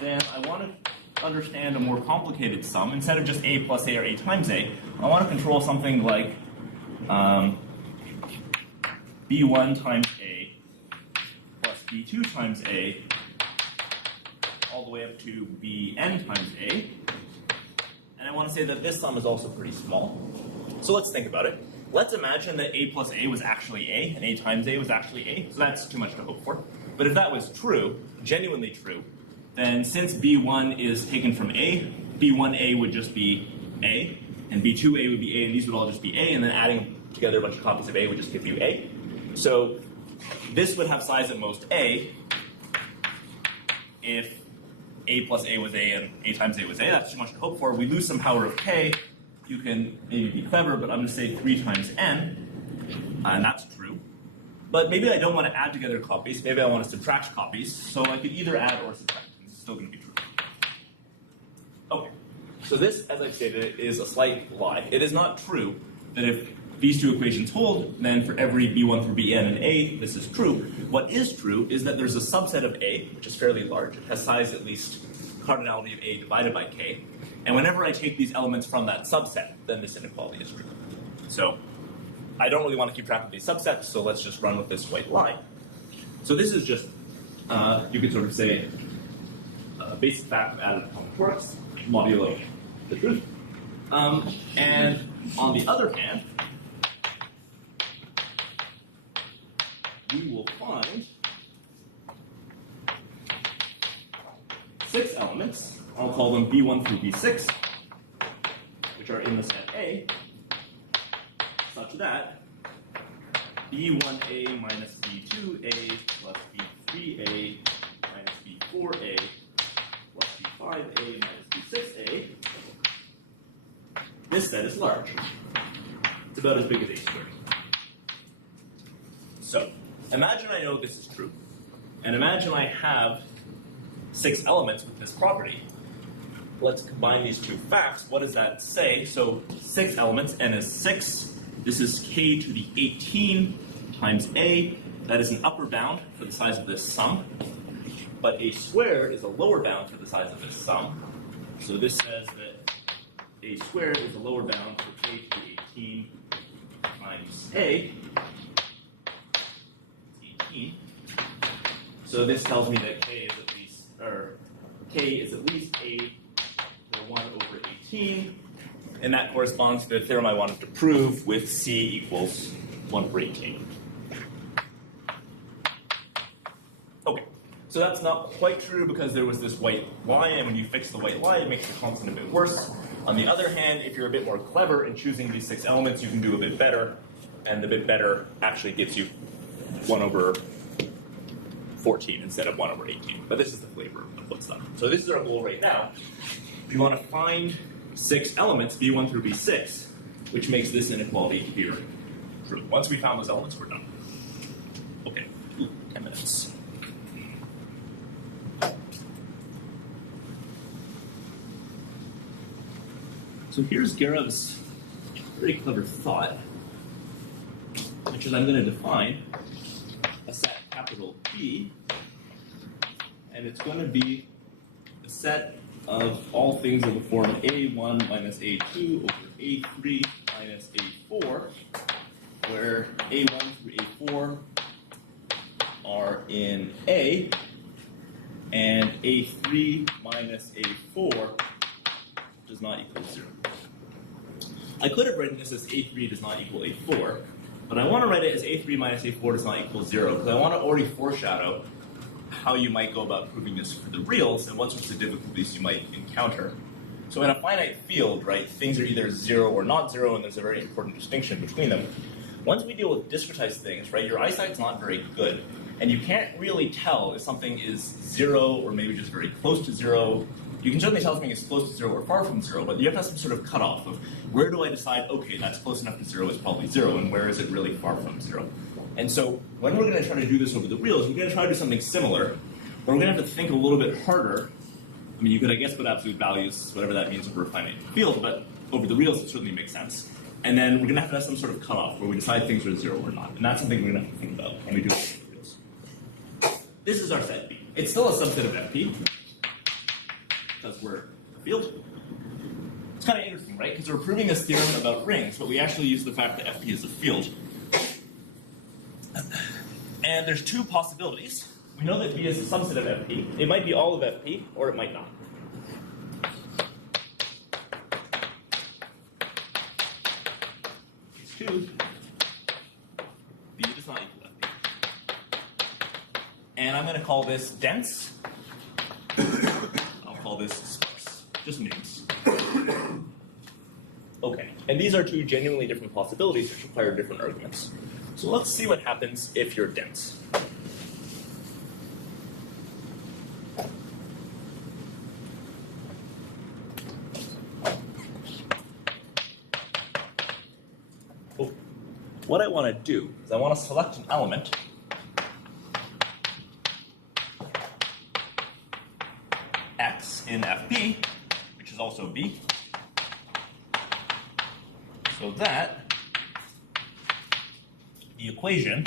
then I want to understand a more complicated sum. Instead of just A plus A or A times A, I want to control something like B1 times A plus B2 times A all the way up to Bn times A. And I want to say that this sum is also pretty small. So let's think about it. Let's imagine that A plus A was actually A, and A times A was actually A. So that's too much to hope for. But if that was true, genuinely true, then since B1 is taken from A, B1A would just be A, and B2A would be A, and these would all just be A, and then adding together a bunch of copies of A would just give you A. So this would have size at most A if A plus A was A and A times A was A. That's too much to hope for. We lose some power of K. You can maybe be clever, but I'm going to say 3 times N, and that's true. But maybe I don't want to add together copies. Maybe I want to subtract copies. So I could either add or subtract. This is still going to be true. Okay. So this, as I've stated, is a slight lie. It is not true that if these two equations hold, then for every B1 through Bn and A, this is true. What is true is that there's a subset of A, which is fairly large. It has size at least cardinality of A divided by K. And whenever I take these elements from that subset, then this inequality is true. So I don't really want to keep track of these subsets, so let's just run with this white lie. So this is just, you could sort of say, a basic fact of additive combinatorics, modulo the truth. And on the other hand, we will find 6 elements. I'll call them B1 through B6, which are in the set A, such that B1A minus B2A plus B3A minus B4A plus B5A minus B6A, this set is large. It's about as big as A squared. So, imagine I know this is true. And imagine I have 6 elements with this property. Let's combine these two facts. What does that say? So 6 elements, n is 6. This is k to the 18 times a. That is an upper bound for the size of this sum. But a squared is a lower bound for the size of this sum. So this says that a squared is a lower bound for k to the 18 times a. 18. So this tells me that k is at least a to the 1 over 18, and that corresponds to the theorem I wanted to prove with c equals 1 over 18. Okay, so that's not quite true because there was this white lie, and when you fix the white lie, it makes the constant a bit worse. On the other hand, if you're a bit more clever in choosing these 6 elements, you can do a bit better, and the bit better actually gives you 1 over 14 instead of 1 over 18. But this is the flavor of what's done. So this is our goal right now. We want to find 6 elements, B1 through B6, which makes this inequality here true. Once we found those elements, we're done. Okay, 10 minutes. So here's Garav's very clever thought, which is I'm going to define a set capital B, and it's going to be a set of all things in the form A1 minus A2 over A3 minus A4, where A1 through A4 are in A, and A3 minus A4 does not equal 0. I could have written this as A3 does not equal A4, but I want to write it as A3 minus A4 does not equal 0, because I want to already foreshadow how you might go about proving this for the reals and what sorts of difficulties you might encounter. So in a finite field, right, things are either 0 or not 0, and there's a very important distinction between them. Once we deal with discretized things, right, your eyesight's not very good, and you can't really tell if something is 0 or maybe just very close to 0. You can certainly tell if something is close to 0 or far from 0, but you have to have some sort of cutoff of where do I decide, okay, that's close enough to 0 is probably 0, and where is it really far from 0? And so when we're going to try to do this over the reals, we're going to try to do something similar, but we're going to have to think a little bit harder. I mean, you could, I guess, put absolute values, whatever that means over a finite field, but over the reals, it certainly makes sense. And then we're going to have some sort of cutoff where we decide things are 0 or not, and that's something we're going to have to think about when we do it over the reals. This is our set B. It's still a subset of FP, because we're a field. It's kind of interesting, right? Because we're proving this theorem about rings, but we actually use the fact that FP is a field. And there's 2 possibilities. We know that B is a subset of FP. It might be all of FP, or it might not. It's 2. B does not equal FP. And I'm going to call this dense. I'll call this sparse. Just names. Okay, and these are 2 genuinely different possibilities which require different arguments. So let's see what happens if you're dense. Oh. What I want to do is I want to select an element X in FP, which is also B, So that the equation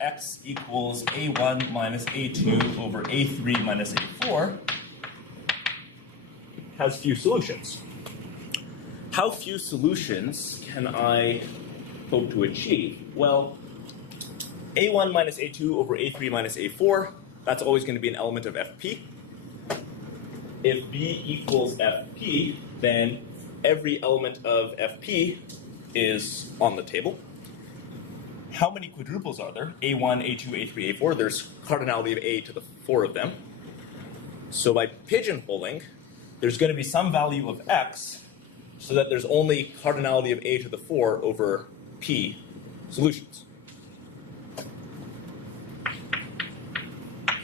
x equals a1 minus a2 over a3 minus a4 has few solutions. How few solutions can I hope to achieve? Well, a1 minus a2 over a3 minus a4, that's always going to be an element of fp. If b equals fp, then every element of fp is on the table. How many quadruples are there? a1, a2, a3, a4. There's cardinality of a to the 4 of them. So by pigeonholing, there's going to be some value of x so that there's only cardinality of a to the 4 over p solutions.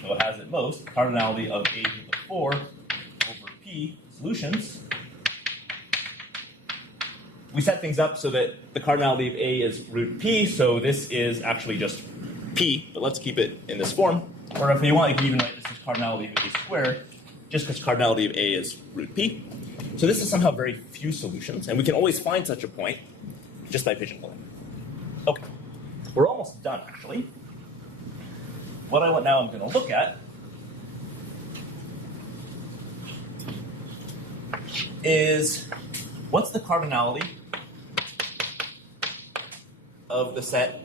So it has at most cardinality of a to the 4 over p solutions. We set things up so that the cardinality of a is root p, so this is actually just p, but let's keep it in this form. Or if you want, you can even write this as cardinality of a squared, just because cardinality of a is root p. So this is somehow very few solutions, and we can always find such a point just by pigeonholing. Okay, we're almost done, actually. What I'm going to look at is what's the cardinality of the set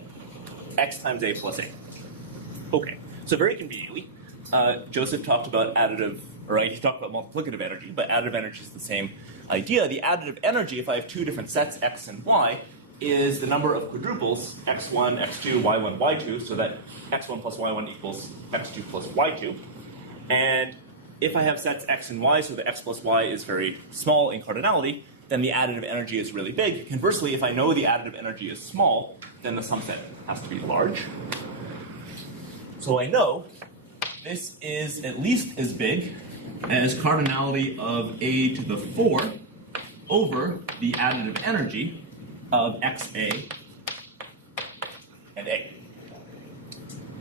x times a plus a. Okay, so very conveniently, Joseph talked about additive, or he talked about multiplicative energy, but additive energy is the same idea. The additive energy, if I have two different sets, x and y, is the number of quadruples, x1, x2, y1, y2, so that x1 plus y1 equals x2 plus y2. And if I have sets x and y, so that x plus y is very small in cardinality, then the additive energy is really big. Conversely, if I know the additive energy is small, then the sum set has to be large. So I know this is at least as big as cardinality of a to the 4 over the additive energy of xa and a.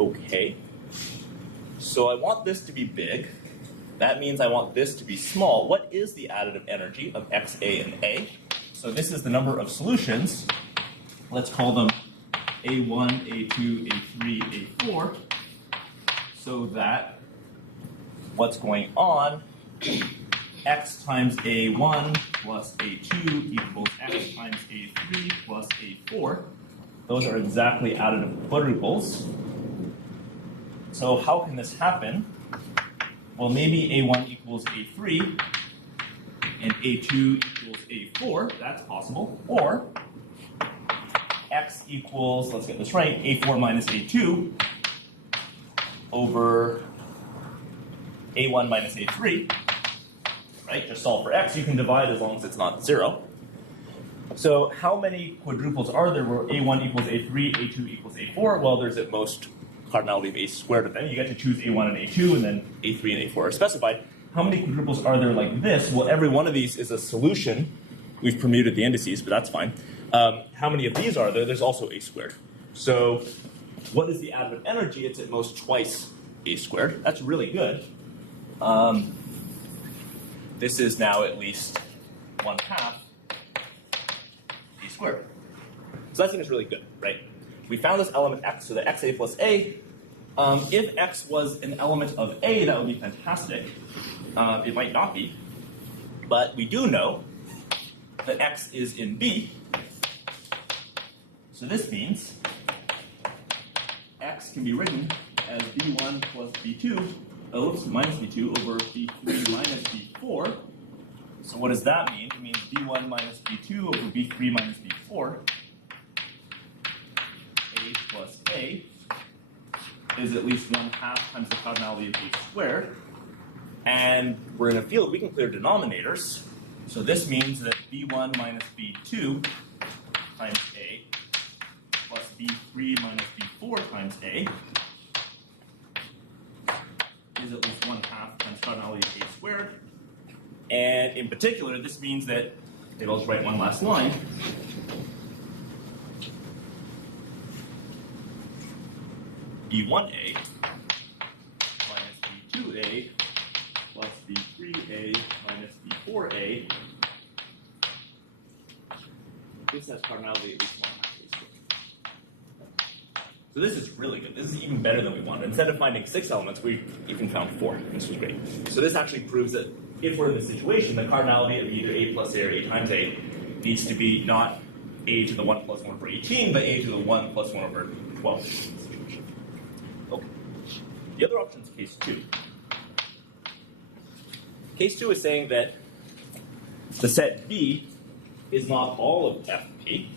Okay, so I want this to be big. That means I want this to be small. What is the additive energy of xa and a? So this is the number of solutions. Let's call them a1, a2, a3, a4. So that what's going on, x times a1 plus a2 equals x times a3 plus a4. Those are exactly additive quadruples. So how can this happen? Well, maybe a1 equals a3 and a2 equals a4. That's possible. Or x equals, let's get this right, a4 minus a2 over a1 minus a3. Right? Just solve for x. You can divide as long as it's not 0. So how many quadruples are there where a1 equals a3, a2 equals a4? Well, there's at most cardinality of a squared of them. You get to choose a1 and a2, and then a3 and a4 are specified. How many quadruples are there like this? Well, every one of these is a solution. We've permuted the indices, but that's fine. How many of these are there? There's also a squared. So what is the additive energy? It's at most twice a squared. That's really good. This is now at least 1/2 a squared. So that seems really good, right? We found this element x, so that xa plus a. If x was an element of a, that would be fantastic. It might not be. But we do know that x is in b. So this means x can be written as b1 plus b2, minus b2 over b3 minus b4. So what does that mean? It means b1 minus b2 over b3 minus b4. A plus a is at least 1/2 times the cardinality of a squared. And we're in a field, we can clear denominators. So this means that b1 minus b2 times a plus b3 minus b4 times a is at least 1/2 times cardinality of a squared. And in particular, this means that, maybe I'll just write one last line. b1a minus b2a plus b3a minus b4a this has cardinality at least 1 half case 2. So this is really good. This is even better than we wanted. Instead of finding 6 elements, we even found 4. This was great. So this actually proves that if we're in this situation, the cardinality of either a plus a or a times a needs to be not a to the 1 plus 1 over 18, but a to the 1 plus 1 over 12. Okay. The other option is case 2. Case 2 is saying that the set B is not all of FP.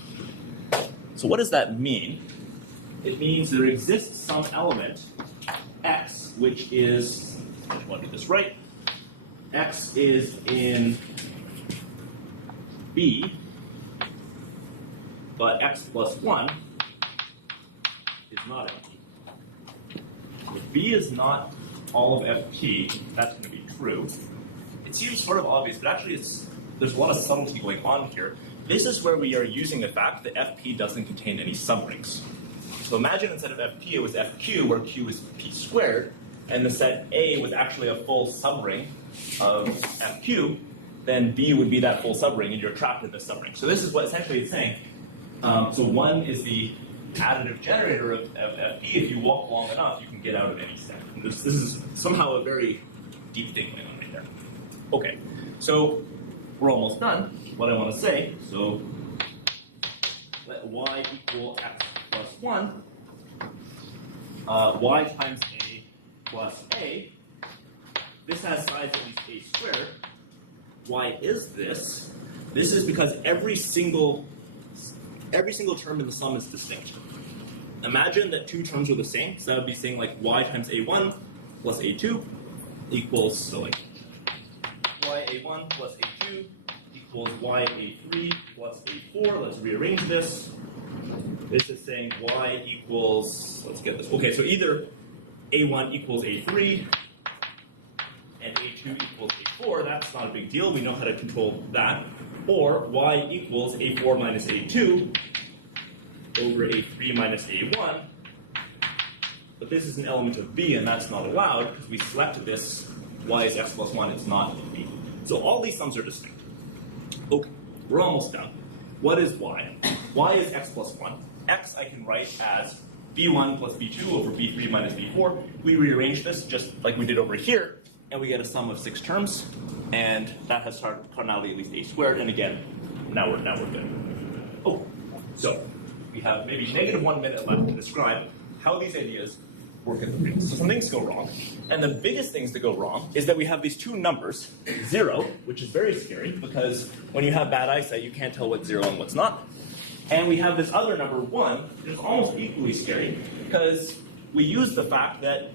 So what does that mean? It means there exists some element, x, which is, I want to do this right, x is in B, but x plus 1 is not FP. If B is not all of FP, that's going to be true. It seems sort of obvious, but actually there's a lot of subtlety going on here. This is where we are using the fact that FP doesn't contain any subrings. So imagine instead of FP, it was FQ, where Q is P squared, and the set A was actually a full subring of FQ, then B would be that full subring, and you're trapped in this subring. So this is what essentially it's saying. So 1 is the additive generator of FP. If you walk long enough, you can get out of any step. This is somehow a very deep thing going on right there. Okay, so we're almost done. What I want to say, so let y equal x plus 1, y times a plus a. This has sides at least a squared. Why is this? This is because every single term in the sum is distinct. Imagine that 2 terms are the same. So that would be saying like y times a1 plus a2 equals, so like y a1 plus a2 equals y a3 plus a4. Let's rearrange this. This is saying y equals, let's get this. Okay, so either a1 equals a3 and a2 equals a4. That's not a big deal. We know how to control that. Or y equals a4 minus a2 over a3 minus a1. But this is an element of B, and that's not allowed because we selected this. Y is x plus 1. It's not in B. So all these sums are distinct. Okay, we're almost done. What is y? Y is x plus 1. X I can write as b1 plus b2 over b3 minus b4. We rearrange this just like we did over here, and we get a sum of 6 terms, and that has cardinality at least a squared. And again, now we're good. Oh, so we have maybe -1 minute left to describe how these ideas work in the real. So some things go wrong, and the biggest things that go wrong is that we have these 2 numbers, 0, which is very scary because when you have bad eyesight, you can't tell what's 0 and what's not. And we have this other number, 1, which is almost equally scary because we use the fact that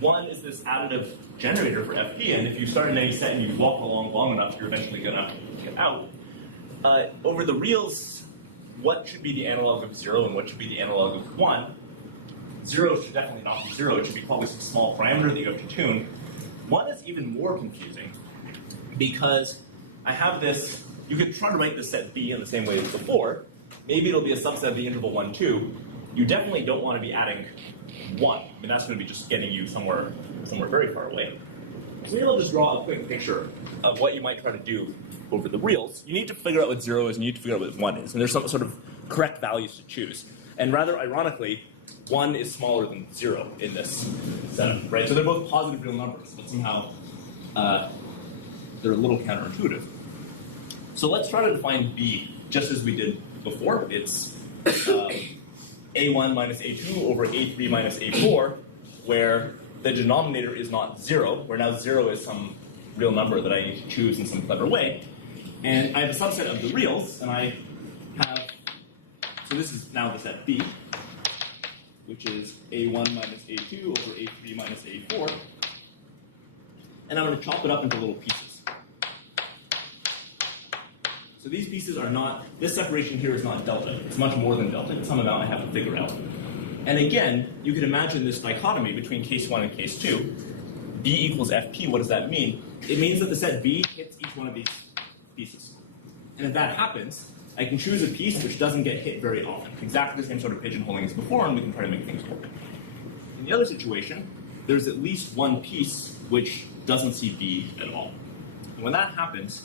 1 is this additive generator for FP, and if you start in any set and you walk along long enough, you're eventually going to get out. Over the reals, what should be the analog of 0 and what should be the analog of 1? 0 should definitely not be 0. It should be probably some small parameter that you have to tune. 1 is even more confusing because I have this, you could try to write this set B in the same way as before. Maybe it'll be a subset of the interval 1, 2. You definitely don't want to be adding 1. I mean, that's going to be just getting you somewhere very far away. So maybe I'll just draw a quick picture of what you might try to do over the reals. You need to figure out what 0 is, and you need to figure out what 1 is. And there's some sort of correct values to choose. And rather ironically, 1 is smaller than 0 in this setup, right? So they're both positive real numbers, but somehow they're a little counterintuitive. So let's try to define B just as we did before. It's a1 minus a2 over a3 minus a4, where the denominator is not 0, where now 0 is some real number that I need to choose in some clever way. And I have a subset of the reals, and I have, so this is now the set B, which is a1 minus a2 over a3 minus a4. And I'm going to chop it up into little pieces. So these pieces are not, this separation here is not delta. It's much more than delta. It's some amount I have to figure out. And again, you can imagine this dichotomy between case 1 and case 2. B equals FP, what does that mean? It means that the set B hits each one of these pieces. And if that happens, I can choose a piece which doesn't get hit very often. Exactly the same sort of pigeonholing as before, and we can try to make things work. In the other situation, there's at least one piece which doesn't see B at all. And when that happens,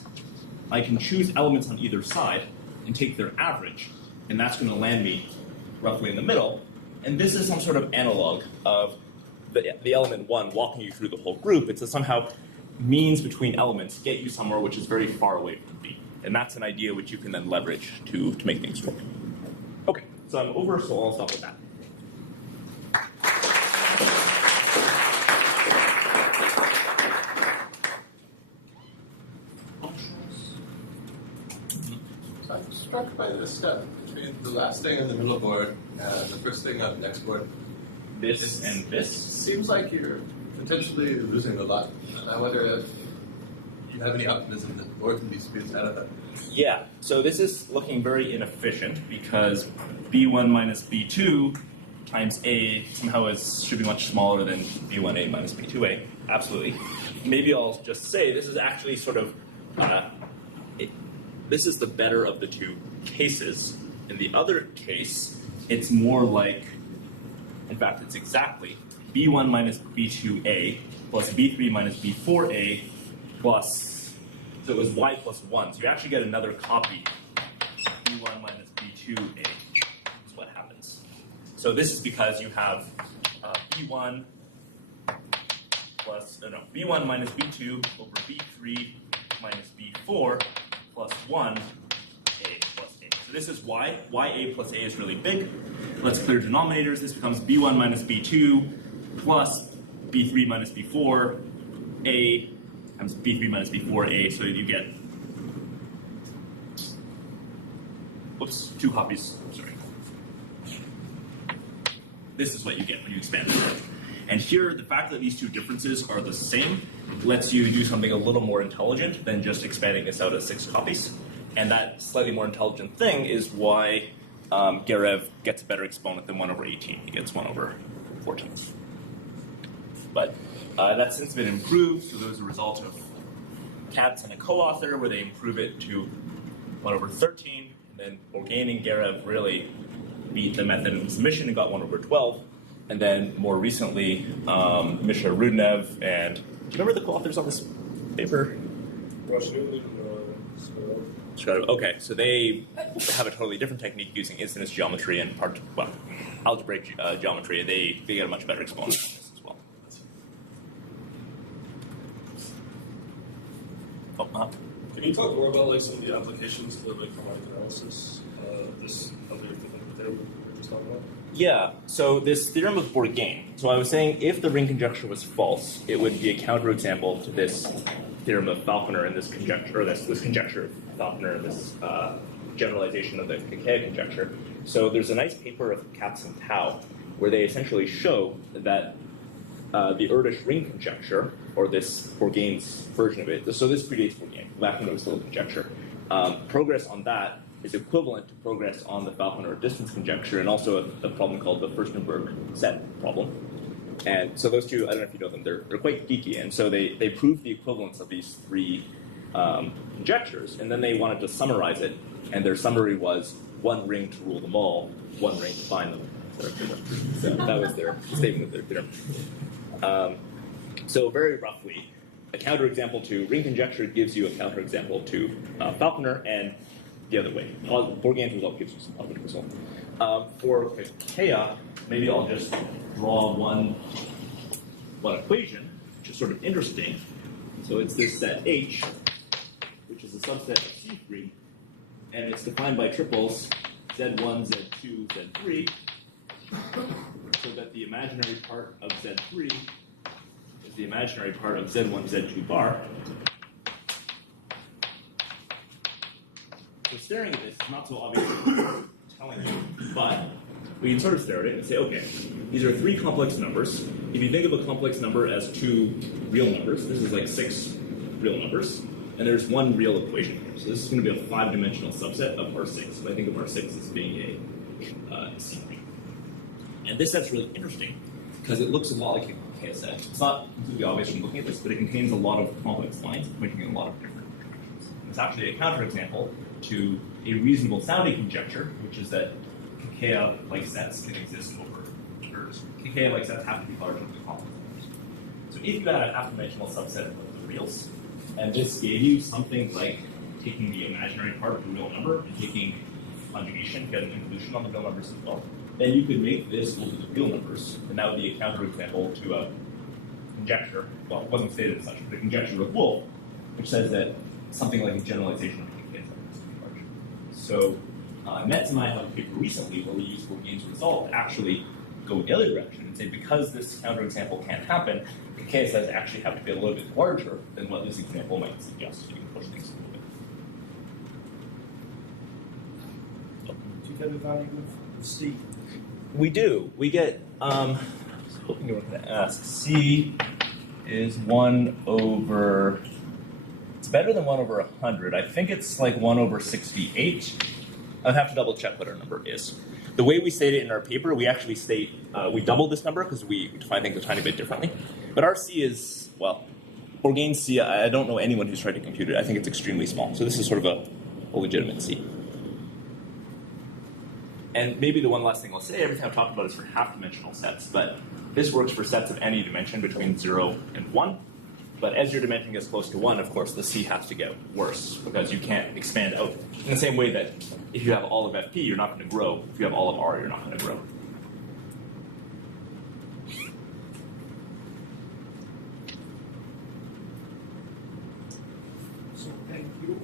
I can choose elements on either side, and take their average, and that's going to land me roughly in the middle. And this is some sort of analog of the element 1 walking you through the whole group. It's a somehow means between elements get you somewhere which is very far away from B. And that's an idea which you can then leverage to make things work. Okay, so I'm over, so I'll stop with that. So I'm struck by this step between the last thing in the middle board and the first thing on the next board. This and this. Seems like you're potentially losing a lot. I wonder if you have any optimism that the board can be squeezed out of that. Yeah, so this is looking very inefficient because B1 minus B2 times A somehow should be much smaller than B1A minus B2A. Absolutely. Maybe I'll just say this is actually sort of, this is the better of the two cases. In the other case, it's more like, in fact, it's exactly B1 minus B2A plus B3 minus B4A plus, so it was Y plus 1. So you actually get another copy, B1 minus B2A is what happens. So this is because you have B1 plus, B1 minus B2 over B3 minus B4 plus 1A plus A. So this is Y. YA plus A is really big. Let's clear denominators. This becomes B1 minus B2 plus B3 minus B4 A times B3 minus B4A. So you get, whoops, 2 copies. Sorry. This is what you get when you expand it. And here, the fact that these two differences are the same lets you do something a little more intelligent than just expanding this out as 6 copies. And that slightly more intelligent thing is why Gerev gets a better exponent than 1 over 18. He gets 1 over 14. But that's since been improved, so there was a result of Katz and a co-author where they improve it to 1 over 13, and then Bourgain and Gerev really beat the method in submission and got 1 over 12. And then more recently, Misha Rudnev and, do you remember the co-authors on this paper? Okay, so they have a totally different technique using incidence geometry and algebraic geometry, and they get a much better exponent on this as well. Can you talk more about like some of the applications of like harmonic analysis? This other thing that we were just talking about. Yeah, so this theorem of Bourgain. So I was saying if the ring conjecture was false, it would be a counterexample to this theorem of Falconer and this conjecture, or this conjecture of Falconer and this generalization of the Kikeya conjecture. So there's a nice paper of Katz and Tao where they essentially show that the Erdős ring conjecture, or this Bourgain's version of it, so this predates Bourgain, back when it was still a conjecture, progress on that is equivalent to progress on the Falconer distance conjecture and also a problem called the Furstenberg set problem. And so those two, I don't know if you know them, they're quite geeky, and so they proved the equivalence of these 3 conjectures, and then they wanted to summarize it, and their summary was 1 ring to rule them all, 1 ring to find them. So that was their statement of their theorem. So very roughly, a counterexample to ring conjecture gives you a counterexample to Falconer, and the other way. Bourgain's result gives you some positive result. For Kikeya, maybe I'll just draw one equation, which is sort of interesting. So it's this set H, which is a subset of C3, and it's defined by triples Z1, Z2, Z3, so that the imaginary part of Z3 is the imaginary part of Z1, Z2 bar. So staring at this is not so obvious telling you, but we can sort of stare at it and say, okay, these are 3 complex numbers. If you think of a complex number as 2 real numbers, this is like 6 real numbers, and there's 1 real equation here. So this is going to be a 5-dimensional subset of R6. So I think of R6 as being a C3. And this set's really interesting because it looks a lot like a Kikeya set. It's not completely obvious from looking at this, but it contains a lot of complex lines pointing in a lot of different directions. It's actually a counterexample to a reasonable sounding conjecture, which is that Kikeya-like sets can exist over curves. Kikeya-like sets have to be larger than complex numbers. So if you had a half-dimensional subset of the reals, and this gave you something like taking the imaginary part of the real number and taking conjugation, get an involution on the real numbers as well, then you could make this equal to the real numbers, and that would be a counterexample to a conjecture. Well, it wasn't stated as such, but a conjecture with Wolf, which says that something like a generalization of K is large. So Metz and I have a paper recently where we used Bourgain's result to actually go the other direction and say because this counterexample can't happen, the KSS actually have to be a little bit larger than what this example might suggest. You can push things a little bit. Do you get a value of C? We do. We get, I was hoping you were going to ask, C is 1 over, it's better than 1 over 100. I think it's like 1 over 68. I'll have to double check what our number is. The way we state it in our paper, we actually state, we double this number because we define things a tiny bit differently. But our C is, well, Bourgain's C, I don't know anyone who's tried to compute it. I think it's extremely small. So this is sort of a legitimate C. And maybe the one last thing I'll say, everything I've talked about is for half-dimensional sets, but this works for sets of any dimension between 0 and 1. But as your dimension gets close to 1, of course, the C has to get worse because you can't expand out. In the same way that if you have all of FP, you're not going to grow. If you have all of R, you're not going to grow. So thank you.